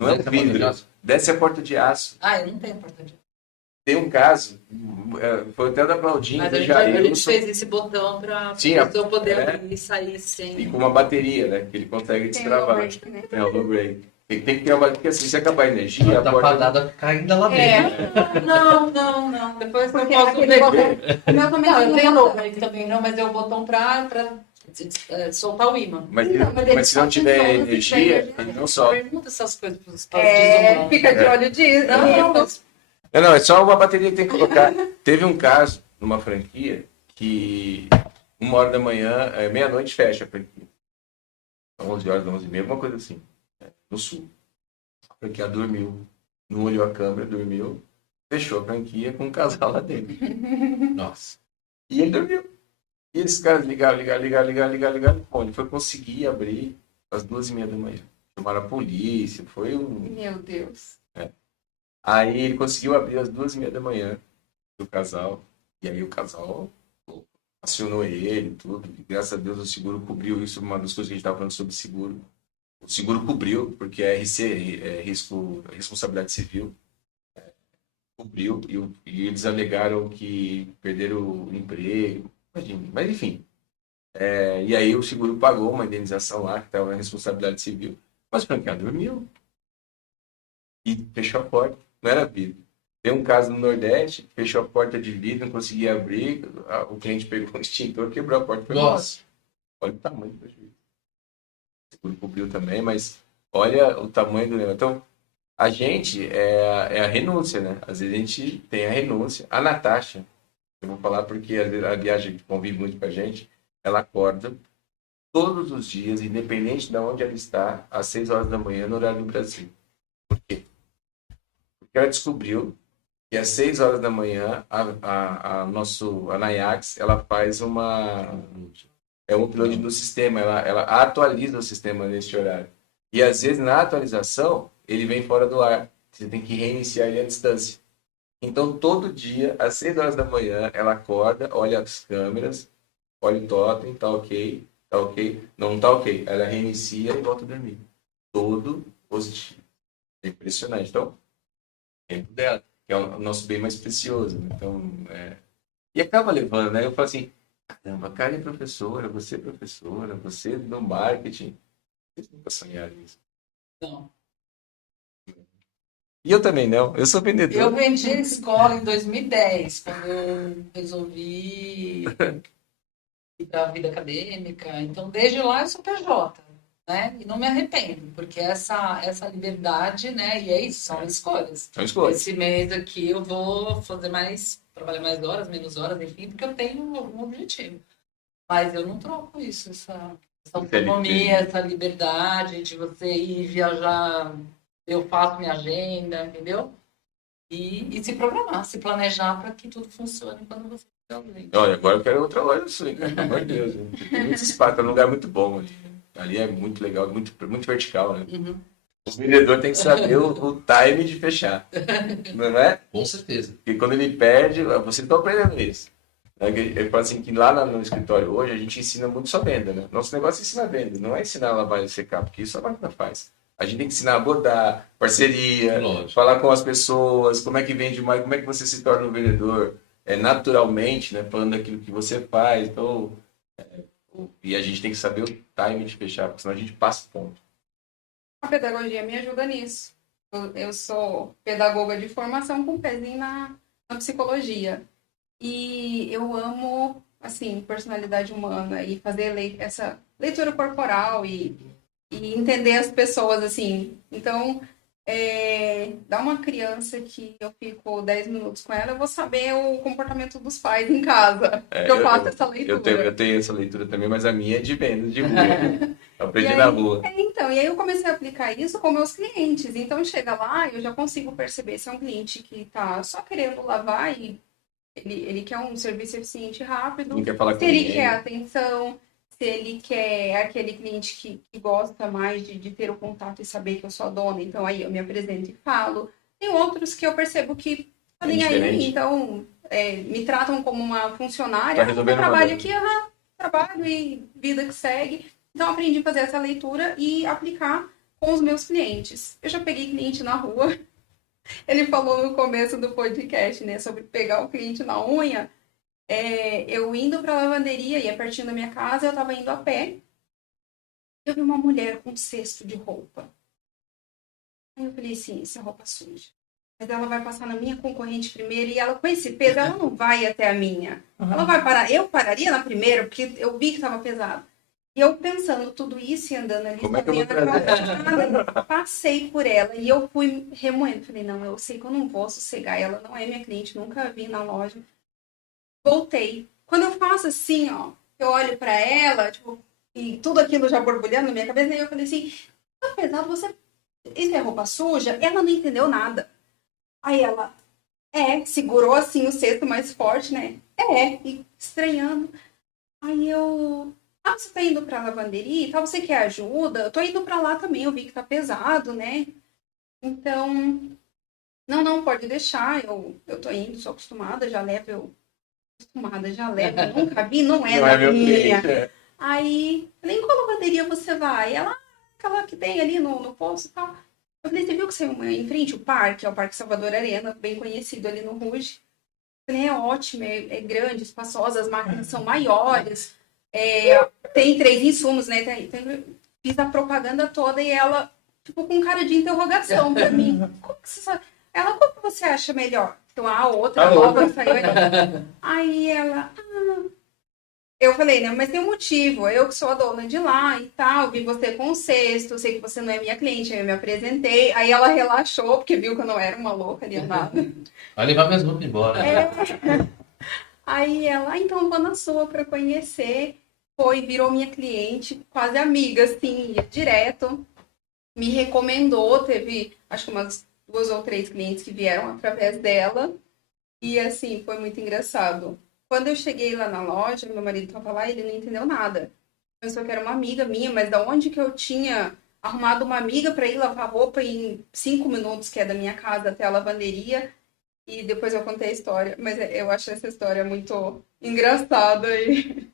Não é um vidro. Desce a porta de aço. Eu não tenho porta de aço. Tem um caso, foi até da Claudinha. Mas a gente fez esse botão para a pessoa poder abrir e sair sem... E com uma bateria, né? Que ele consegue destravar. Tem o low break. Tem que ter uma bateria, porque assim, se acabar a energia... Tá fadada a ficar ainda lá dentro. Não. Depois Porque eu posso ver. o meu também Eu tenho low break também, não, mas é o botão para soltar o ímã. Mas se não tiver energia, ele não solta. Pergunta essas coisas para os desumanos. Fica de olho disso. Não, é só uma bateria que tem que colocar. Teve um caso numa franquia que 1h da manhã, meia-noite fecha a franquia. 11 horas, 11h30, alguma coisa assim. No sul. A franquia dormiu. Não olhou a câmera, dormiu. Fechou a franquia com um casal lá dentro. Nossa. E ele dormiu. E esses caras ligaram. Bom, ele foi conseguir abrir às 2h30 da manhã. Chamaram a polícia, foi um... Meu Deus. Aí ele conseguiu abrir às 2h30 da manhã do casal. E aí o casal acionou ele, tudo. E graças a Deus o seguro cobriu isso. Uma das coisas que a gente estava falando sobre seguro. O seguro cobriu, porque a RC, responsabilidade civil, cobriu. E eles alegaram que perderam o emprego. Mas enfim. E aí o seguro pagou uma indenização lá, que estava na responsabilidade civil. Mas o franqueado dormiu. E fechou a porta. Não era vidro. Tem um caso no Nordeste, fechou a porta de vidro, não conseguia abrir, o cliente pegou um extintor, quebrou a porta e foi embora. Olha o tamanho do prejuízo. O seguro cobriu também, mas olha o tamanho do negócio. Então, A gente é a renúncia, né? Às vezes a gente tem a renúncia. A Natasha, eu vou falar porque às vezes a viagem convive muito com a gente, ela acorda todos os dias, independente de onde ela está, às 6 horas da manhã, no horário do Brasil. Por quê? Porque ela descobriu que às 6 horas da manhã, a Nayax, ela faz é um upload do sistema, ela atualiza o sistema nesse horário. E às vezes na atualização, ele vem fora do ar. Você tem que reiniciar ele à distância. Então, todo dia, às 6 horas da manhã, ela acorda, olha as câmeras, olha o totem, tá ok, não tá ok. Ela reinicia e volta a dormir. Todo positivo. É impressionante. Então, o tempo dela, que é o nosso bem mais precioso. Então, E acaba levando, né? Eu falo assim, caramba, a Karen é professora, você do marketing. Vocês nunca sonharam isso? Não. E eu também não, eu sou vendedor. Eu vendi a escola em 2010, quando eu resolvi ir para a vida acadêmica. Então, desde lá eu sou PJ, né? E não me arrependo, porque essa liberdade, né? E é isso, são escolhas. São escolhas. Esse mês aqui eu vou trabalhar mais horas, menos horas, enfim, porque eu tenho algum objetivo. Mas eu não troco isso, essa autonomia, essa liberdade de você ir viajar, eu faço minha agenda, entendeu? E se programar, se planejar para que tudo funcione quando você realmente. Olha, agora eu quero outra loja sua, cara. Pelo amor de Deus. Tem muito espaço, é um lugar muito bom ali. Ali é muito legal, muito vertical, né? Uhum. O vendedor tem que saber o time de fechar. Não é? Com certeza. Porque quando ele perde, você está aprendendo isso. Eu falo assim que lá no escritório hoje a gente ensina muito só venda, né? Nosso negócio é ensinar venda, não é ensinar a lavar e secar, porque isso a máquina faz. A gente tem que ensinar a abordar, parceria, falar com as pessoas, como é que vende mais, como é que você se torna um vendedor naturalmente, né? Falando daquilo que você faz. Então, e a gente tem que saber o time de fechar, porque senão a gente passa o ponto. A pedagogia me ajuda nisso. Eu sou pedagoga de formação com pezinho na psicologia. E eu amo, assim, personalidade humana e fazer essa leitura corporal e entender as pessoas, assim. Então, dá uma criança que eu fico 10 minutos com ela, eu vou saber o comportamento dos pais em casa. Eu faço essa leitura. Eu tenho essa leitura também, mas a minha é de venda, de rua. Aprendi na rua. Então, e aí eu comecei a aplicar isso com meus clientes. Então, chega lá, eu já consigo perceber se é um cliente que está só querendo lavar e ele quer um serviço eficiente e rápido, não quer falar se ele quer atenção, se ele quer aquele cliente que gosta mais de ter o contato e saber que eu sou a dona, então aí eu me apresento e falo. Tem outros que eu percebo que nem aí, então me tratam como uma funcionária, eu trabalho aqui, trabalho e vida que segue. Então eu aprendi a fazer essa leitura e aplicar com os meus clientes. Eu já peguei cliente na rua. Ele falou no começo do podcast, né, sobre pegar o cliente na unha. Eu indo para a lavanderia, ia pertinho da minha casa, eu estava indo a pé. Eu vi uma mulher com um cesto de roupa. Aí eu falei assim, isso é roupa suja. Mas ela vai passar na minha concorrente primeiro e ela, com esse peso, ela não vai até a minha. Ela vai parar. Eu pararia na primeira, porque eu vi que estava pesado. E eu pensando tudo isso e andando ali, passei por ela e eu fui remoendo. Falei, não, eu sei que eu não vou sossegar. Ela não é minha cliente, nunca vi na loja. Voltei. Quando eu faço assim, ó, eu olho pra ela, tipo, e tudo aquilo já borbulhando na minha cabeça, aí eu falei assim, tá pesado, isso é roupa suja? Ela não entendeu nada. Aí ela, segurou assim o cesto mais forte, né? E estranhando. Aí eu... você tá indo pra lavanderia e tal, você quer ajuda? Eu tô indo pra lá também, eu vi que tá pesado, né? Então, não, pode deixar, eu tô indo, sou acostumada, já levo, nunca vi, não é da minha. Aí, nem qual lavanderia você vai? Ela, aquela que tem ali no posto e tal. Eu falei, você viu que saiu em frente o parque, é o Parque Salvador Arena, bem conhecido ali no Ruge. Eu falei, é ótimo, é grande, espaçoso, as máquinas são maiores. Tem 3 insumos, né? Fiz a propaganda toda e ela ficou com cara de interrogação pra mim. Como que você sabe? Ela, qual que você acha melhor? Então, a outra nova saiu. Aí ela, Eu falei, né, mas tem um motivo, eu que sou a dona de lá e tal, vi você com o cesto, sei que você não é minha cliente, aí eu me apresentei, aí ela relaxou, porque viu que eu não era uma louca ali andava. Vai levar minhas roupas embora. Aí ela, então vou na sua pra conhecer, virou minha cliente, quase amiga, assim, ia direto, me recomendou, teve acho que umas 2 ou 3 clientes que vieram através dela, e assim, foi muito engraçado. Quando eu cheguei lá na loja, meu marido estava lá e ele não entendeu nada. Pensou que era uma amiga minha, mas da onde que eu tinha arrumado uma amiga para ir lavar roupa em 5 minutos, que é da minha casa até a lavanderia, e depois eu contei a história. Mas eu acho essa história muito engraçada e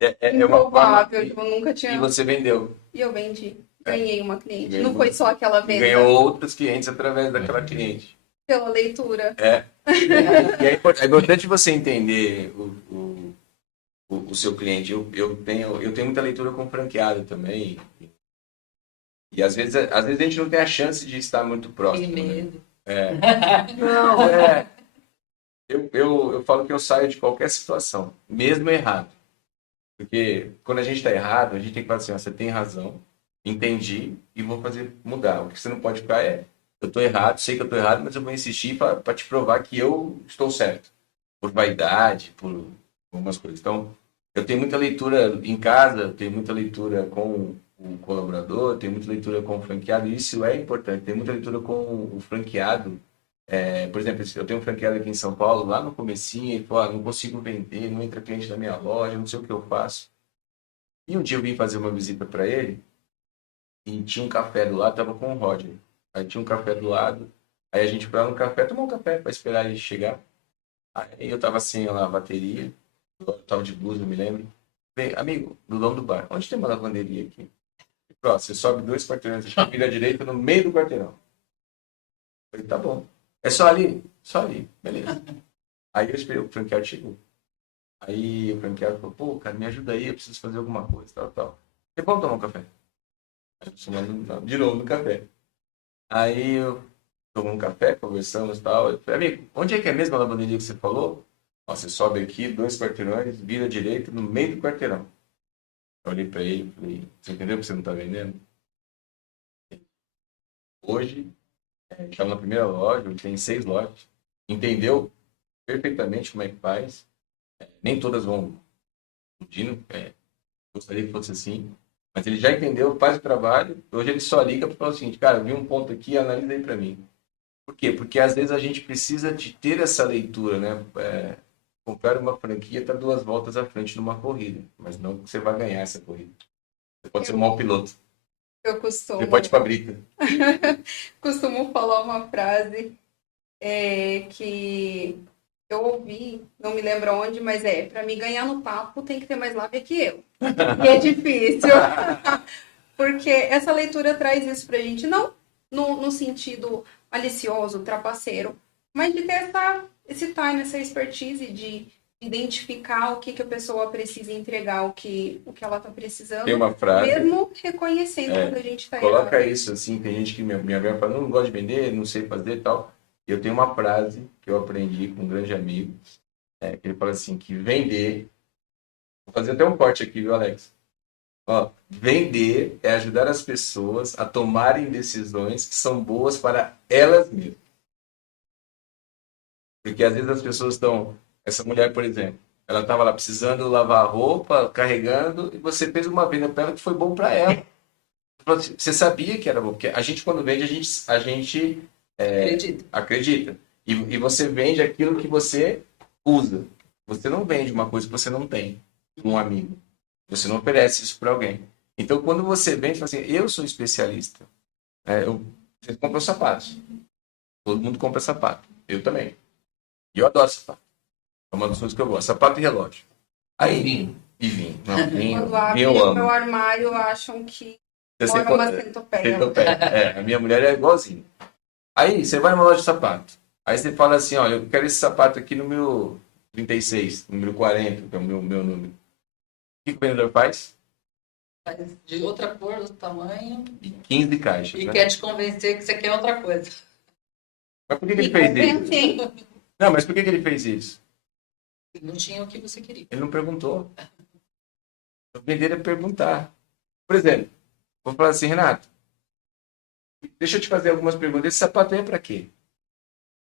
É uma forma. improvável. Eu nunca E tinha. você vendeu. E eu vendi. Ganhei uma cliente. Ganhou Não foi só aquela venda. Ganhou outros clientes através daquela cliente. Pela leitura. E é importante você entender o seu cliente. Eu tenho muita leitura com franqueado também. E às vezes a gente não tem a chance de estar muito próximo. Que Né? medo. Não, eu falo que eu saio de qualquer situação, mesmo errado. Porque quando a gente está errado, a gente tem que falar assim, você tem razão, entendi e vou fazer mudar. O que você não pode ficar eu estou errado, sei que eu estou errado, mas eu vou insistir para te provar que eu estou certo. Por vaidade, por algumas coisas. Então, eu tenho muita leitura em casa, tenho muita leitura com o colaborador, tenho muita leitura com o franqueado, e isso é importante. Tenho muita leitura com o franqueado. Por exemplo, eu tenho um franqueado aqui em São Paulo, lá no comecinho, ele falou, não consigo vender, não entra cliente na minha loja, não sei o que eu faço. E um dia eu vim fazer uma visita para ele, e tinha um café do lado, tava com o Roger. Aí tinha um café do lado, aí a gente foi lá no café, tomou um café para esperar ele chegar. Aí eu tava sem a bateria, eu tava de blusa, eu me lembro. Falei, amigo, do dono do bar, onde tem uma lavanderia aqui? Ele falou, você sobe 2 quarteirões, acho que vira à direita no meio do quarteirão. Eu falei, tá bom. É só ali? Só ali, beleza. Aí eu esperei, o franqueado chegou. Aí o franqueado falou, pô, cara, me ajuda aí, eu preciso fazer alguma coisa, tal. Você pode tomar um café? Aí eu de novo no café. Aí eu tomamos um café, conversamos e tal. Eu falei, amigo, onde é que é mesmo a lavanderia que você falou? Ó, você sobe aqui, 2 quarteirões, vira à direita, no meio do quarteirão. Eu olhei pra ele e falei, você entendeu que você não tá vendendo? Hoje, estava na primeira loja, ele tem 6 lojas. Entendeu perfeitamente como é que faz. Nem todas vão pedindo, gostaria que fosse assim. Mas ele já entendeu, faz o trabalho. Hoje ele só liga para falar o seguinte, cara, vi um ponto aqui, analisa aí para mim. Por quê? Porque às vezes a gente precisa de ter essa leitura, né? Comprar uma franquia está 2 voltas à frente numa corrida, mas não que você vai ganhar essa corrida. Você pode ser um mau piloto. Eu costumo. Você pode ir para a briga. Costumo falar uma frase que eu ouvi, não me lembro onde, mas para me ganhar no papo tem que ter mais lábia que eu. E é difícil. Porque essa leitura traz isso pra gente, não no sentido malicioso, trapaceiro, mas de ter esse time, essa expertise de identificar o que a pessoa precisa entregar, o que ela está precisando. Tem uma frase, mesmo reconhecendo quando a gente está coloca errado. isso assim, tem gente que minha avó fala, não gosto de vender, não sei fazer e tal. Eu tenho uma frase que eu aprendi com um grande amigo, que ele fala assim, que vender... Vou fazer até um corte aqui, viu, Alex? Ó, vender é ajudar as pessoas a tomarem decisões que são boas para elas mesmas. Porque às vezes as pessoas estão... Essa mulher, por exemplo, ela estava lá precisando lavar a roupa, carregando, e você fez uma venda para ela que foi bom para ela. Você sabia que era bom, porque a gente, quando vende, a gente acredita. E você vende aquilo que você usa. Você não vende uma coisa que você não tem, um amigo. Você não oferece isso para alguém. Então, quando você vende, você fala assim, eu sou especialista. Você compra os sapatos. Todo mundo compra sapato. Eu também. E eu adoro sapato. É uma das coisas que eu gosto. Sapato e relógio. Aí, vinho. Não, quando abrem o meu armário, acham que mora uma centopeia. A minha mulher é igualzinha. Aí, você vai numa loja de sapato. Aí você fala assim, olha, eu quero esse sapato aqui número 36, número 40, que é o meu número. O que o vendedor faz? Faz de outra cor, outro tamanho. E 15 caixas. E quer te convencer que você quer outra coisa. Mas por que ele fez isso? Não, mas por que ele fez isso? Não tinha o que você queria. Ele não perguntou. Vender é perguntar. Por exemplo, vou falar assim, Renato, deixa eu te fazer algumas perguntas. Esse sapato aí é pra quê?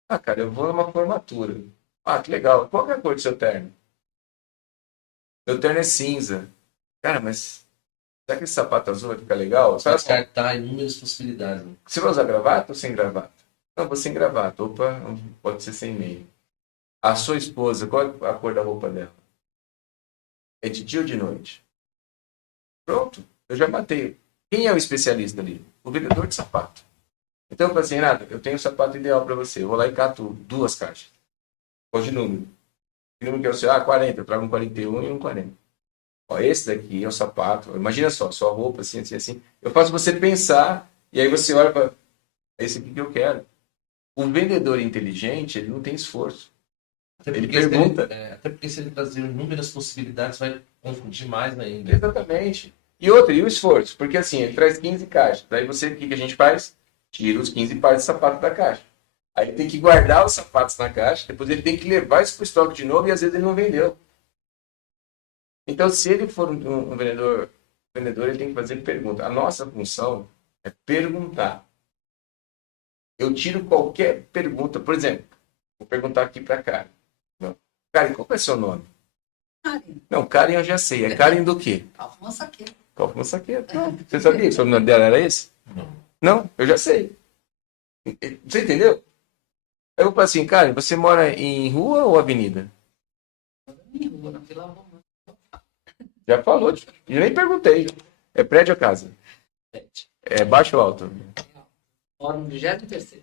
Ah, cara, eu vou numa formatura. Ah, que legal. Qual que é a cor do seu terno? Meu terno é cinza. Cara, mas será que esse sapato azul vai ficar legal? Vai descartar inúmeras possibilidades. Né? Você vai usar gravata ou sem gravata? Não, vou sem gravata. Opa, pode ser sem meia. A sua esposa, qual é a cor da roupa dela? É de dia ou de noite? Pronto, eu já matei. Quem é o especialista ali? O vendedor de sapato. Então eu falei assim, Renato, eu tenho o sapato ideal para você. Eu vou lá e cato 2 caixas. Qual de número? Que número que é o seu? 40. Eu trago um 41 e um 40. Ó, esse daqui é o sapato. Imagina só, sua roupa assim, assim, assim. Eu faço você pensar e aí você olha para esse aqui que eu quero. O vendedor inteligente, ele não tem esforço. Ele pergunta. Até porque se ele trazer inúmeras possibilidades, vai confundir mais ainda. Exatamente. E outra, e o esforço? Porque assim, ele traz 15 caixas. Daí você, o que a gente faz? Tira os 15 pares de sapato da caixa. Aí ele tem que guardar os sapatos na caixa, depois ele tem que levar isso para o estoque de novo e às vezes ele não vendeu. Então, se ele for um vendedor, ele tem que fazer pergunta. A nossa função é perguntar. Eu tiro qualquer pergunta. Por exemplo, vou perguntar aqui para a Karen. Karen, qual é o seu nome? Karen. Não, Karen eu já sei. É Karen do quê? Kaufmann Saqueto. Kaufmann Saqueto. Você sabia que o nome dela era esse? Não, eu já sei. Você entendeu? Aí eu falo assim, Karen, você mora em rua ou avenida? Em rua, na Vila Romana. Já falou, eu nem perguntei. É prédio ou casa? Prédio. É baixo ou alto? Moro no 23º.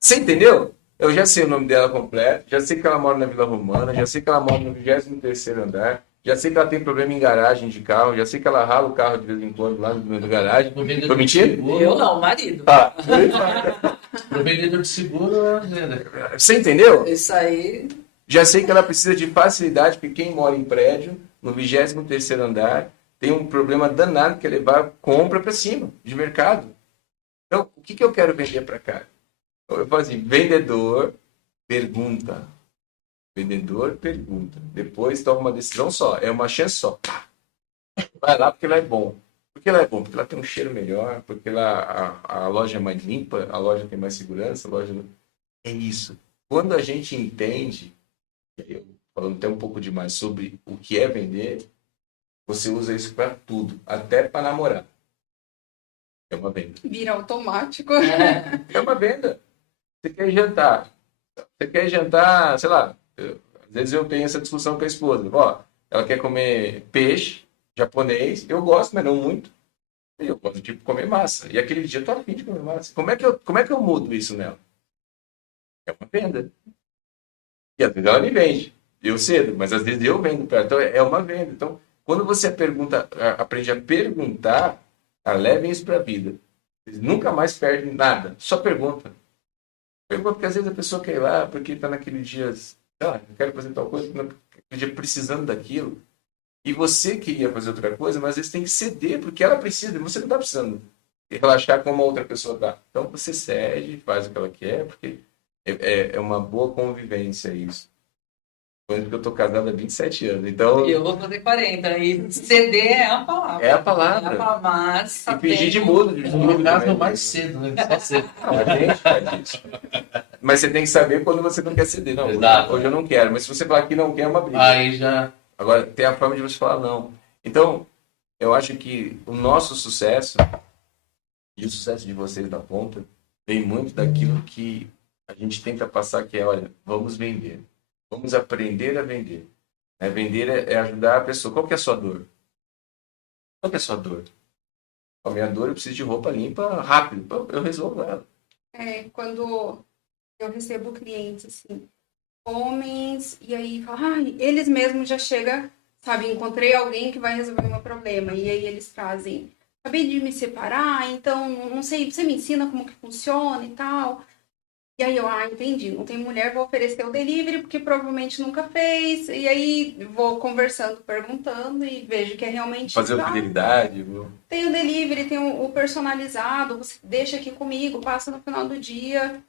Você entendeu? Eu já sei o nome dela completo, já sei que ela mora na Vila Romana, já sei que ela mora no 23º andar, já sei que ela tem problema em garagem de carro, já sei que ela rala o carro de vez em quando lá no garagem. Tô mentindo? Eu não, o marido. Ah, Pro vendedor de seguro, você entendeu? Isso aí. Já sei que ela precisa de facilidade, porque quem mora em prédio, no 23º andar, tem um problema danado que é levar compra para cima, de mercado. Então, o que eu quero vender para cá? Eu falo assim, vendedor, pergunta. Vendedor, pergunta. Depois toma uma decisão só, é uma chance só. Vai lá porque ela é bom. Por que ela é bom? Porque ela tem um cheiro melhor, porque a loja é mais limpa, a loja tem mais segurança, a loja... É isso. Quando a gente entende, eu falando até um pouco demais sobre o que é vender, você usa isso para tudo, até para namorar. É uma venda. Vira automático. É uma venda. Você quer jantar. Você quer jantar, sei lá, às vezes eu tenho essa discussão com a esposa. Ó, ela quer comer peixe japonês, eu gosto, mas não muito. E eu gosto de comer massa. E aquele dia eu tô afim de comer massa. Como é que eu mudo isso nela? É uma venda. E às vezes ela me vende. Eu cedo, mas às vezes eu vendo para ela. Então é uma venda. Então, quando você aprende a perguntar, levem isso para a vida. Vocês nunca mais perdem nada. Só pergunta. Pergunta porque às vezes a pessoa quer ir lá porque está naquele dia, eu quero fazer tal coisa, naquele dia precisando daquilo. E você queria fazer outra coisa, mas às vezes tem que ceder porque ela precisa. E você não está precisando relaxar como a outra pessoa está. Então você cede, faz o que ela quer, porque é uma boa convivência isso. Porque eu estou casado há 27 anos. Então... Eu vou fazer 40. E ceder é a palavra. É a palavra. É a palavra, mas e pedir de mudo. No caso, mais cedo, né? Só cedo. A gente faz isso. Mas você tem que saber quando você não quer ceder. Não, exato. Hoje eu não quero. Mas se você falar que não quer, é uma briga. Aí já... Agora, tem a forma de você falar não. Então, eu acho que o nosso sucesso e o sucesso de vocês da ponta vem muito daquilo que a gente tenta passar, que é, olha, vamos vender. Vamos aprender a vender. Vender é ajudar a pessoa. Qual que é a sua dor? Qual que é a sua dor? A minha dor, eu preciso de roupa limpa rápido. Eu resolvo ela. Quando eu recebo clientes, assim, homens, e aí falam, eles mesmos já chegam, sabe, encontrei alguém que vai resolver o meu problema. E aí eles trazem, acabei de me separar, então, não sei, você me ensina como que funciona e tal. E aí eu, entendi, não tem mulher, vou oferecer o delivery, porque provavelmente nunca fez. E aí vou conversando, perguntando e vejo que é realmente... Fazer a fidelidade. Tem o delivery, tem o personalizado, você deixa aqui comigo, passa no final do dia.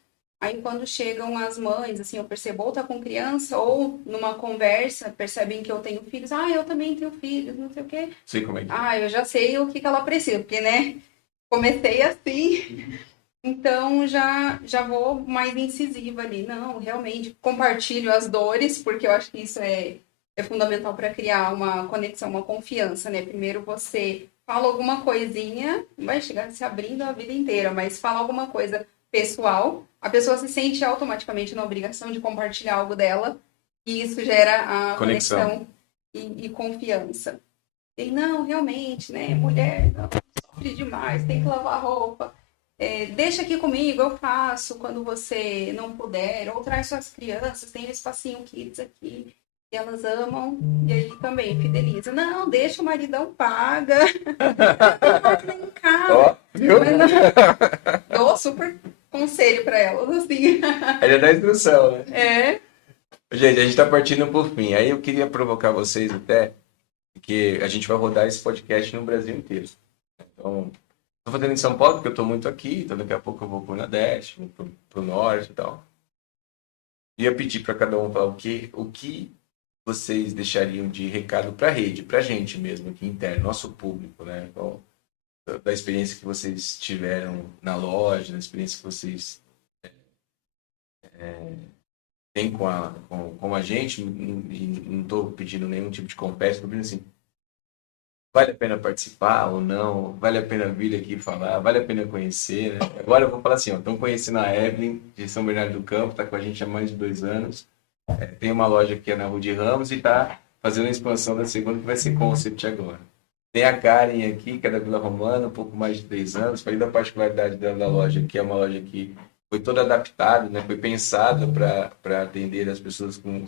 Aí, quando chegam as mães, assim, eu percebo, ou tá com criança, ou numa conversa, percebem que eu tenho filhos. Ah, eu também tenho filhos, não sei o quê. Sei como é que é. Ah, eu já sei o que ela precisa, porque, né, comecei assim, então já vou mais incisiva ali. Não, realmente, compartilho as dores, porque eu acho que isso é fundamental para criar uma conexão, uma confiança, né? Primeiro você fala alguma coisinha, não vai chegar se abrindo a vida inteira, mas fala alguma coisa pessoal, a pessoa se sente automaticamente na obrigação de compartilhar algo dela, e isso gera a conexão e confiança. E não, realmente, né? Mulher não, sofre demais, tem que lavar roupa. Deixa aqui comigo, eu faço quando você não puder, ou traz suas crianças, tem um espacinho kids aqui, e elas amam, e aí também fideliza. Não, deixa o maridão paga, vem cá. Ó, viu? Dou super conselho para elas, assim. Ele é da instrução, né? É. Gente, a gente tá partindo por fim. Aí eu queria provocar vocês até, porque a gente vai rodar esse podcast no Brasil inteiro. Então, tô fazendo em São Paulo, porque eu tô muito aqui, então daqui a pouco eu vou pro Nordeste, vou pro Norte e tal. Ia pedir para cada um falar o que vocês deixariam de recado para a rede, para a gente mesmo aqui interno, nosso público, né? Então, da experiência que vocês tiveram na loja, da experiência que vocês têm com a gente, não estou pedindo nenhum tipo de conversa, estou pedindo assim, vale a pena participar ou não? Vale a pena vir aqui falar? Vale a pena conhecer, né? Agora eu vou falar assim, estão conhecendo a Evelyn de São Bernardo do Campo, está com a gente há mais de 2 anos. Tem uma loja que é na Rua de Ramos e está fazendo a expansão da segunda, que vai ser Concept agora. Tem a Karen aqui, que é da Vila Romana, um pouco mais de 3 anos. Falei da particularidade dela da loja, que é uma loja que foi toda adaptada, né? Foi pensada para atender as pessoas com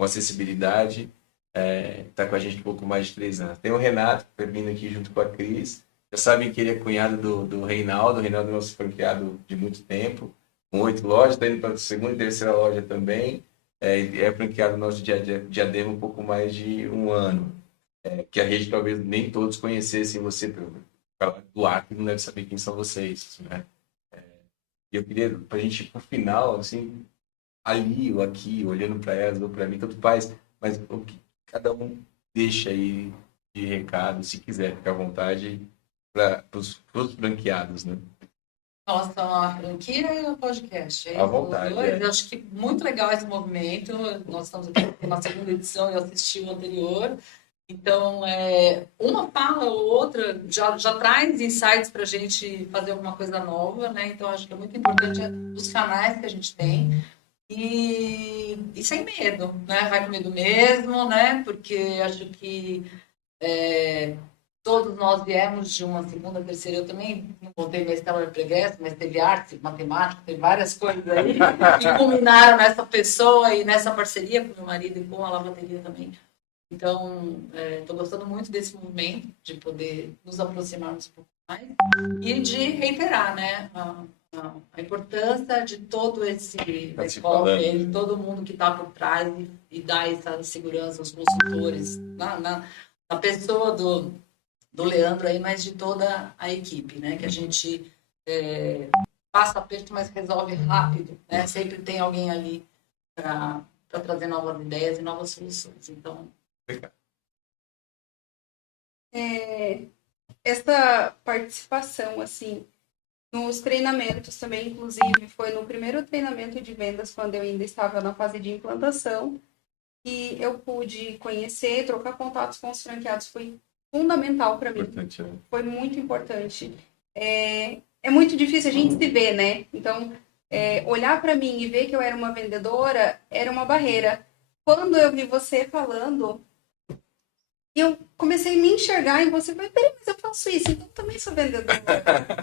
acessibilidade. Está com a gente um pouco mais de 3 anos. Tem o Renato, que foi vindo aqui junto com a Cris. Já sabem que ele é cunhado do Reinaldo. O Reinaldo é nosso franqueado de muito tempo, com 8 lojas. Está indo para a segunda e terceira loja também. É franqueado nosso Diadema um pouco mais de 1 ano. Que a rede talvez nem todos conhecessem você do Acre, não deve saber quem são vocês, né? E eu queria, para a gente ir para o final, assim, ali ou aqui, olhando para elas ou para mim, tanto faz, mas o que cada um deixa aí de recado, se quiser, ficar à vontade, para os franqueados, né? Nossa, a franquia e o podcast. À vontade. Eu acho que muito legal esse movimento. Nós estamos aqui na segunda edição, eu assisti o anterior. Então, uma fala ou outra já traz insights para a gente fazer alguma coisa nova, né? Então, acho que é muito importante os canais que a gente tem e sem medo, né? Vai com medo mesmo, né? Porque acho que todos nós viemos de uma segunda, terceira. Eu também não contei minha história pregressa, mas teve arte, matemática, teve várias coisas aí que culminaram nessa pessoa e nessa parceria com meu marido e com a lavateria também. Então, estou gostando muito desse movimento, de poder nos aproximarmos um pouco mais e de reiterar, né, a importância de todo esse back-office, de todo mundo que está por trás e dar essa segurança aos consultores, na pessoa do Leandro aí, mas de toda a equipe, né, que a gente passa aperto, mas resolve rápido, né, sempre tem alguém ali para trazer novas ideias e novas soluções, então... Essa participação, assim, nos treinamentos também, inclusive, foi no primeiro treinamento de vendas, quando eu ainda estava na fase de implantação, e eu pude conhecer, trocar contatos com os franqueados, foi fundamental para mim. Foi muito importante. É muito difícil a gente se ver, né? Então, olhar para mim e ver que eu era uma vendedora era uma barreira. Quando eu vi você falando, eu comecei a me enxergar em você. Falei, peraí, mas eu faço isso, então eu também sou vendedora.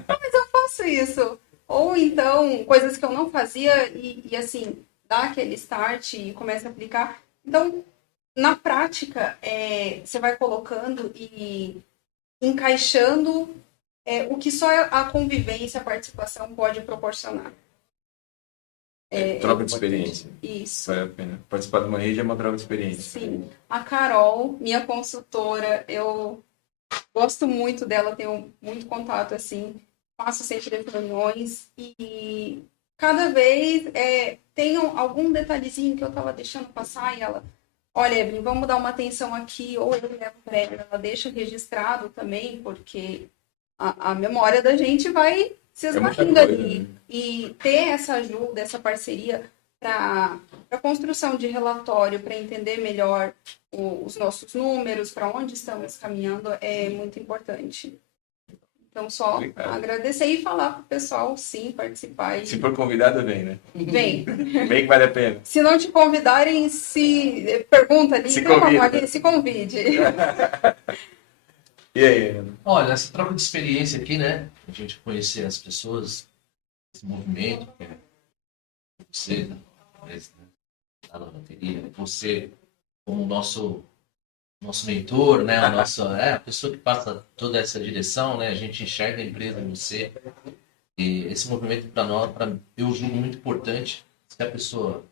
Mas eu faço isso. Ou então, coisas que eu não fazia e assim, dá aquele start e começa a aplicar. Então, na prática, você vai colocando e encaixando o que só a convivência, a participação pode proporcionar. Troca de experiência. Isso. Vale a pena. Participar de uma rede é uma troca de experiência. Sim. A Carol, minha consultora, eu gosto muito dela, tenho muito contato, assim, faço sempre reuniões e cada vez tem algum detalhezinho que eu tava deixando passar e ela, olha, Evelyn, vamos dar uma atenção aqui, ou eu levo para ela deixa registrado também, porque a memória da gente vai se esvaindo ali. Né? E ter essa ajuda, essa parceria para a construção de relatório, para entender melhor os nossos números, para onde estamos caminhando, é muito importante. Então, só agradecer e falar para o pessoal, sim, participar. E... Se for convidado, vem, né? Vem. Vem que vale a pena. Se não te convidarem, pergunta ali, se convide. E aí? Olha, essa troca de experiência aqui, né? A gente conhecer as pessoas, esse movimento, que é você, da lavanderia, você como nosso mentor, né? A pessoa que passa toda essa direção, né? A gente enxerga a empresa em você. E esse movimento para nós, eu julgo muito importante. Se a pessoa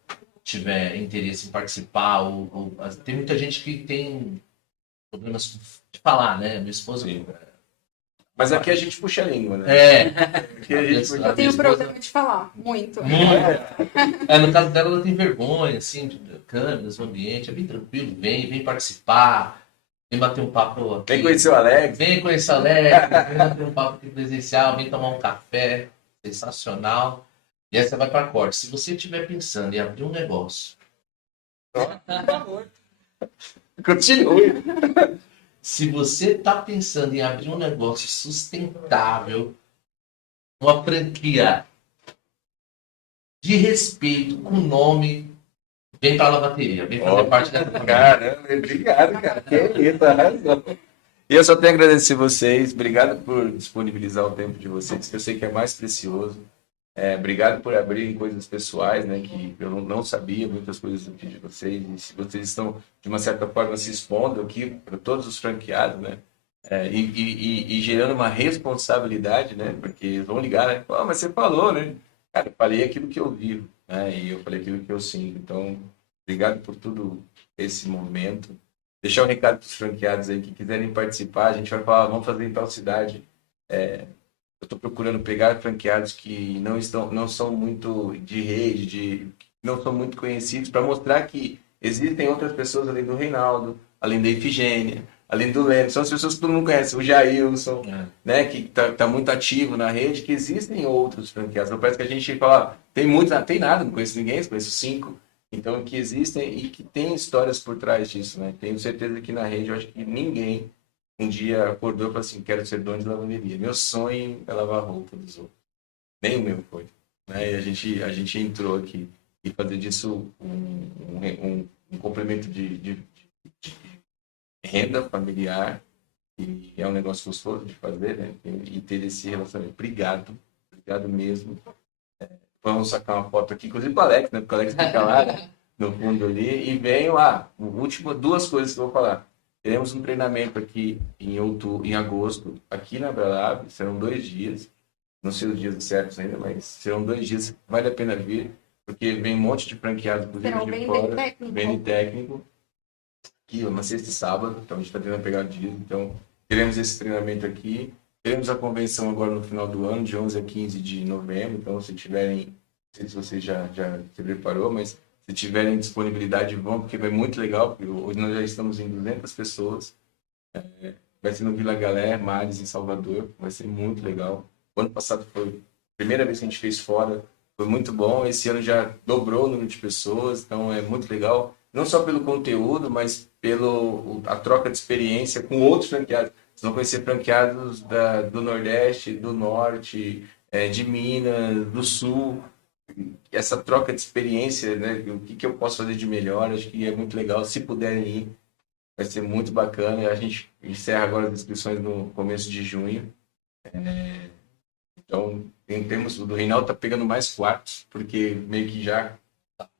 tiver interesse em participar, tem muita gente que tem problemas de falar, né? Minha esposa. Mas aqui a gente puxa a língua, né? Eu tenho problema de falar, muito. No caso dela, ela tem vergonha, assim, de câmeras, o ambiente, é bem tranquilo, vem participar, vem bater um papo aqui. Vem conhecer o Alex. Vem conhecer o Alex, vem bater um papo aqui presencial, vem tomar um café, sensacional. E aí você vai para corte. Se você estiver pensando em abrir um negócio... Continue. Se você está pensando em abrir um negócio sustentável, uma franquia de respeito, com nome, vem para a lavateria, vem fazer parte dessa família. Caramba, obrigado, cara. Que isso, arrasou. E eu só tenho a agradecer vocês. Obrigado por disponibilizar o tempo de vocês, que eu sei que é mais precioso. Obrigado por abrirem coisas pessoais, né, que eu não sabia, muitas coisas aqui de vocês. E se vocês estão, de uma certa forma, se expondo aqui para todos os franqueados, né, e gerando uma responsabilidade, né, porque eles vão ligar, né, mas você falou, né? Cara, eu falei aquilo que eu vivo, né, e eu falei aquilo que eu sinto. Então, obrigado por tudo esse momento. Deixar um recado para os franqueados aí que quiserem participar. A gente vai falar, vamos fazer em tal cidade. Eu estou procurando pegar franqueados que não são muito de rede, não são muito conhecidos, para mostrar que existem outras pessoas além do Reinaldo, além da Ifigênia, além do Lênin. São as pessoas que todo mundo conhece, o Jailson, né, que tá muito ativo na rede, que existem outros franqueados. Não parece que a gente fala, tem nada, não conheço ninguém, conheço 5. Então, que existem e que tem histórias por trás disso, né? Tenho certeza que na rede, eu acho que ninguém um dia acordou e falou assim, quero ser dono de lavanderia. Meu sonho é lavar a roupa dos outros. Nem o meu foi. Né? E a gente entrou aqui e fazer disso um complemento de renda familiar. E é um negócio gostoso de fazer, né? E ter esse relacionamento. Obrigado mesmo. Vamos sacar uma foto aqui, inclusive com o Alex, né? Porque o Alex fica lá, né? No fundo ali. E venho duas coisas que eu vou falar. Teremos um treinamento aqui em agosto, aqui na Abralab. Serão 2 dias. Não sei os dias certos ainda, mas serão 2 dias. Vale a pena vir, porque vem um monte de franqueados, inclusive de fora. Vem técnico. Aqui, uma sexta e sábado. Então, a gente está tentando pegar dias. Então, teremos esse treinamento aqui. Teremos a convenção agora no final do ano, de 11 a 15 de novembro. Então, se tiverem... Não sei se você já se preparou, mas... Se tiverem disponibilidade, vão, porque vai muito legal, porque hoje nós já estamos em 200 pessoas. Vai ser no Vila Galé, Mares, em Salvador. Vai ser muito legal. O ano passado foi a primeira vez que a gente fez fora. Foi muito bom. Esse ano já dobrou o número de pessoas, então é muito legal. Não só pelo conteúdo, mas a troca de experiência com outros franqueados. Vocês vão conhecer franqueados do Nordeste, do Norte, de Minas, do Sul. Essa troca de experiência, né? O que eu posso fazer de melhor, acho que é muito legal. Se puderem ir, vai ser muito bacana. A gente encerra agora as inscrições no começo de junho. Então, em termos do Reinaldo, tá pegando mais quartos, porque meio que já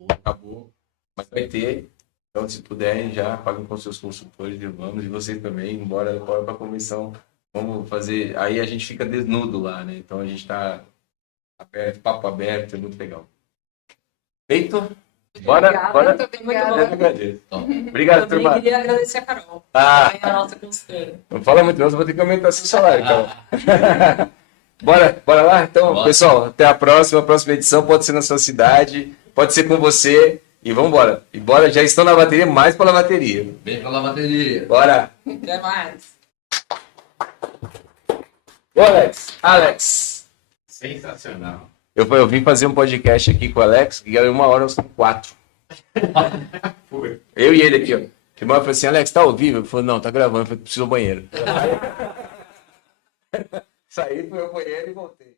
acabou. Mas vai ter. Então, se puderem, já paguem com seus consultores e vamos. E vocês também, embora para a comissão, vamos fazer. Aí a gente fica desnudo lá, né? Então, a gente está aberto, papo aberto, é muito legal. Feito? Bora. Obrigado, eu também queria agradecer a Carol. A nossa consultora. Não fala muito, não, eu vou ter que aumentar seu salário, Carol. Bora lá? Então, Bora. pessoal, até a próxima edição pode ser na sua cidade, pode ser com você, e vamos embora. E bora, já estão na bateria, mais pela bateria. Vem pela bateria. Bora. Até mais. Ô, Alex. Sensacional. Eu vim fazer um podcast aqui com o Alex, que era 1 hora, nós estamos 4. Eu e ele aqui, ó. Que irmão falou assim, Alex, tá ao vivo? Ele falou, não, tá gravando, eu falei, preciso do banheiro. Saí pro meu banheiro e voltei.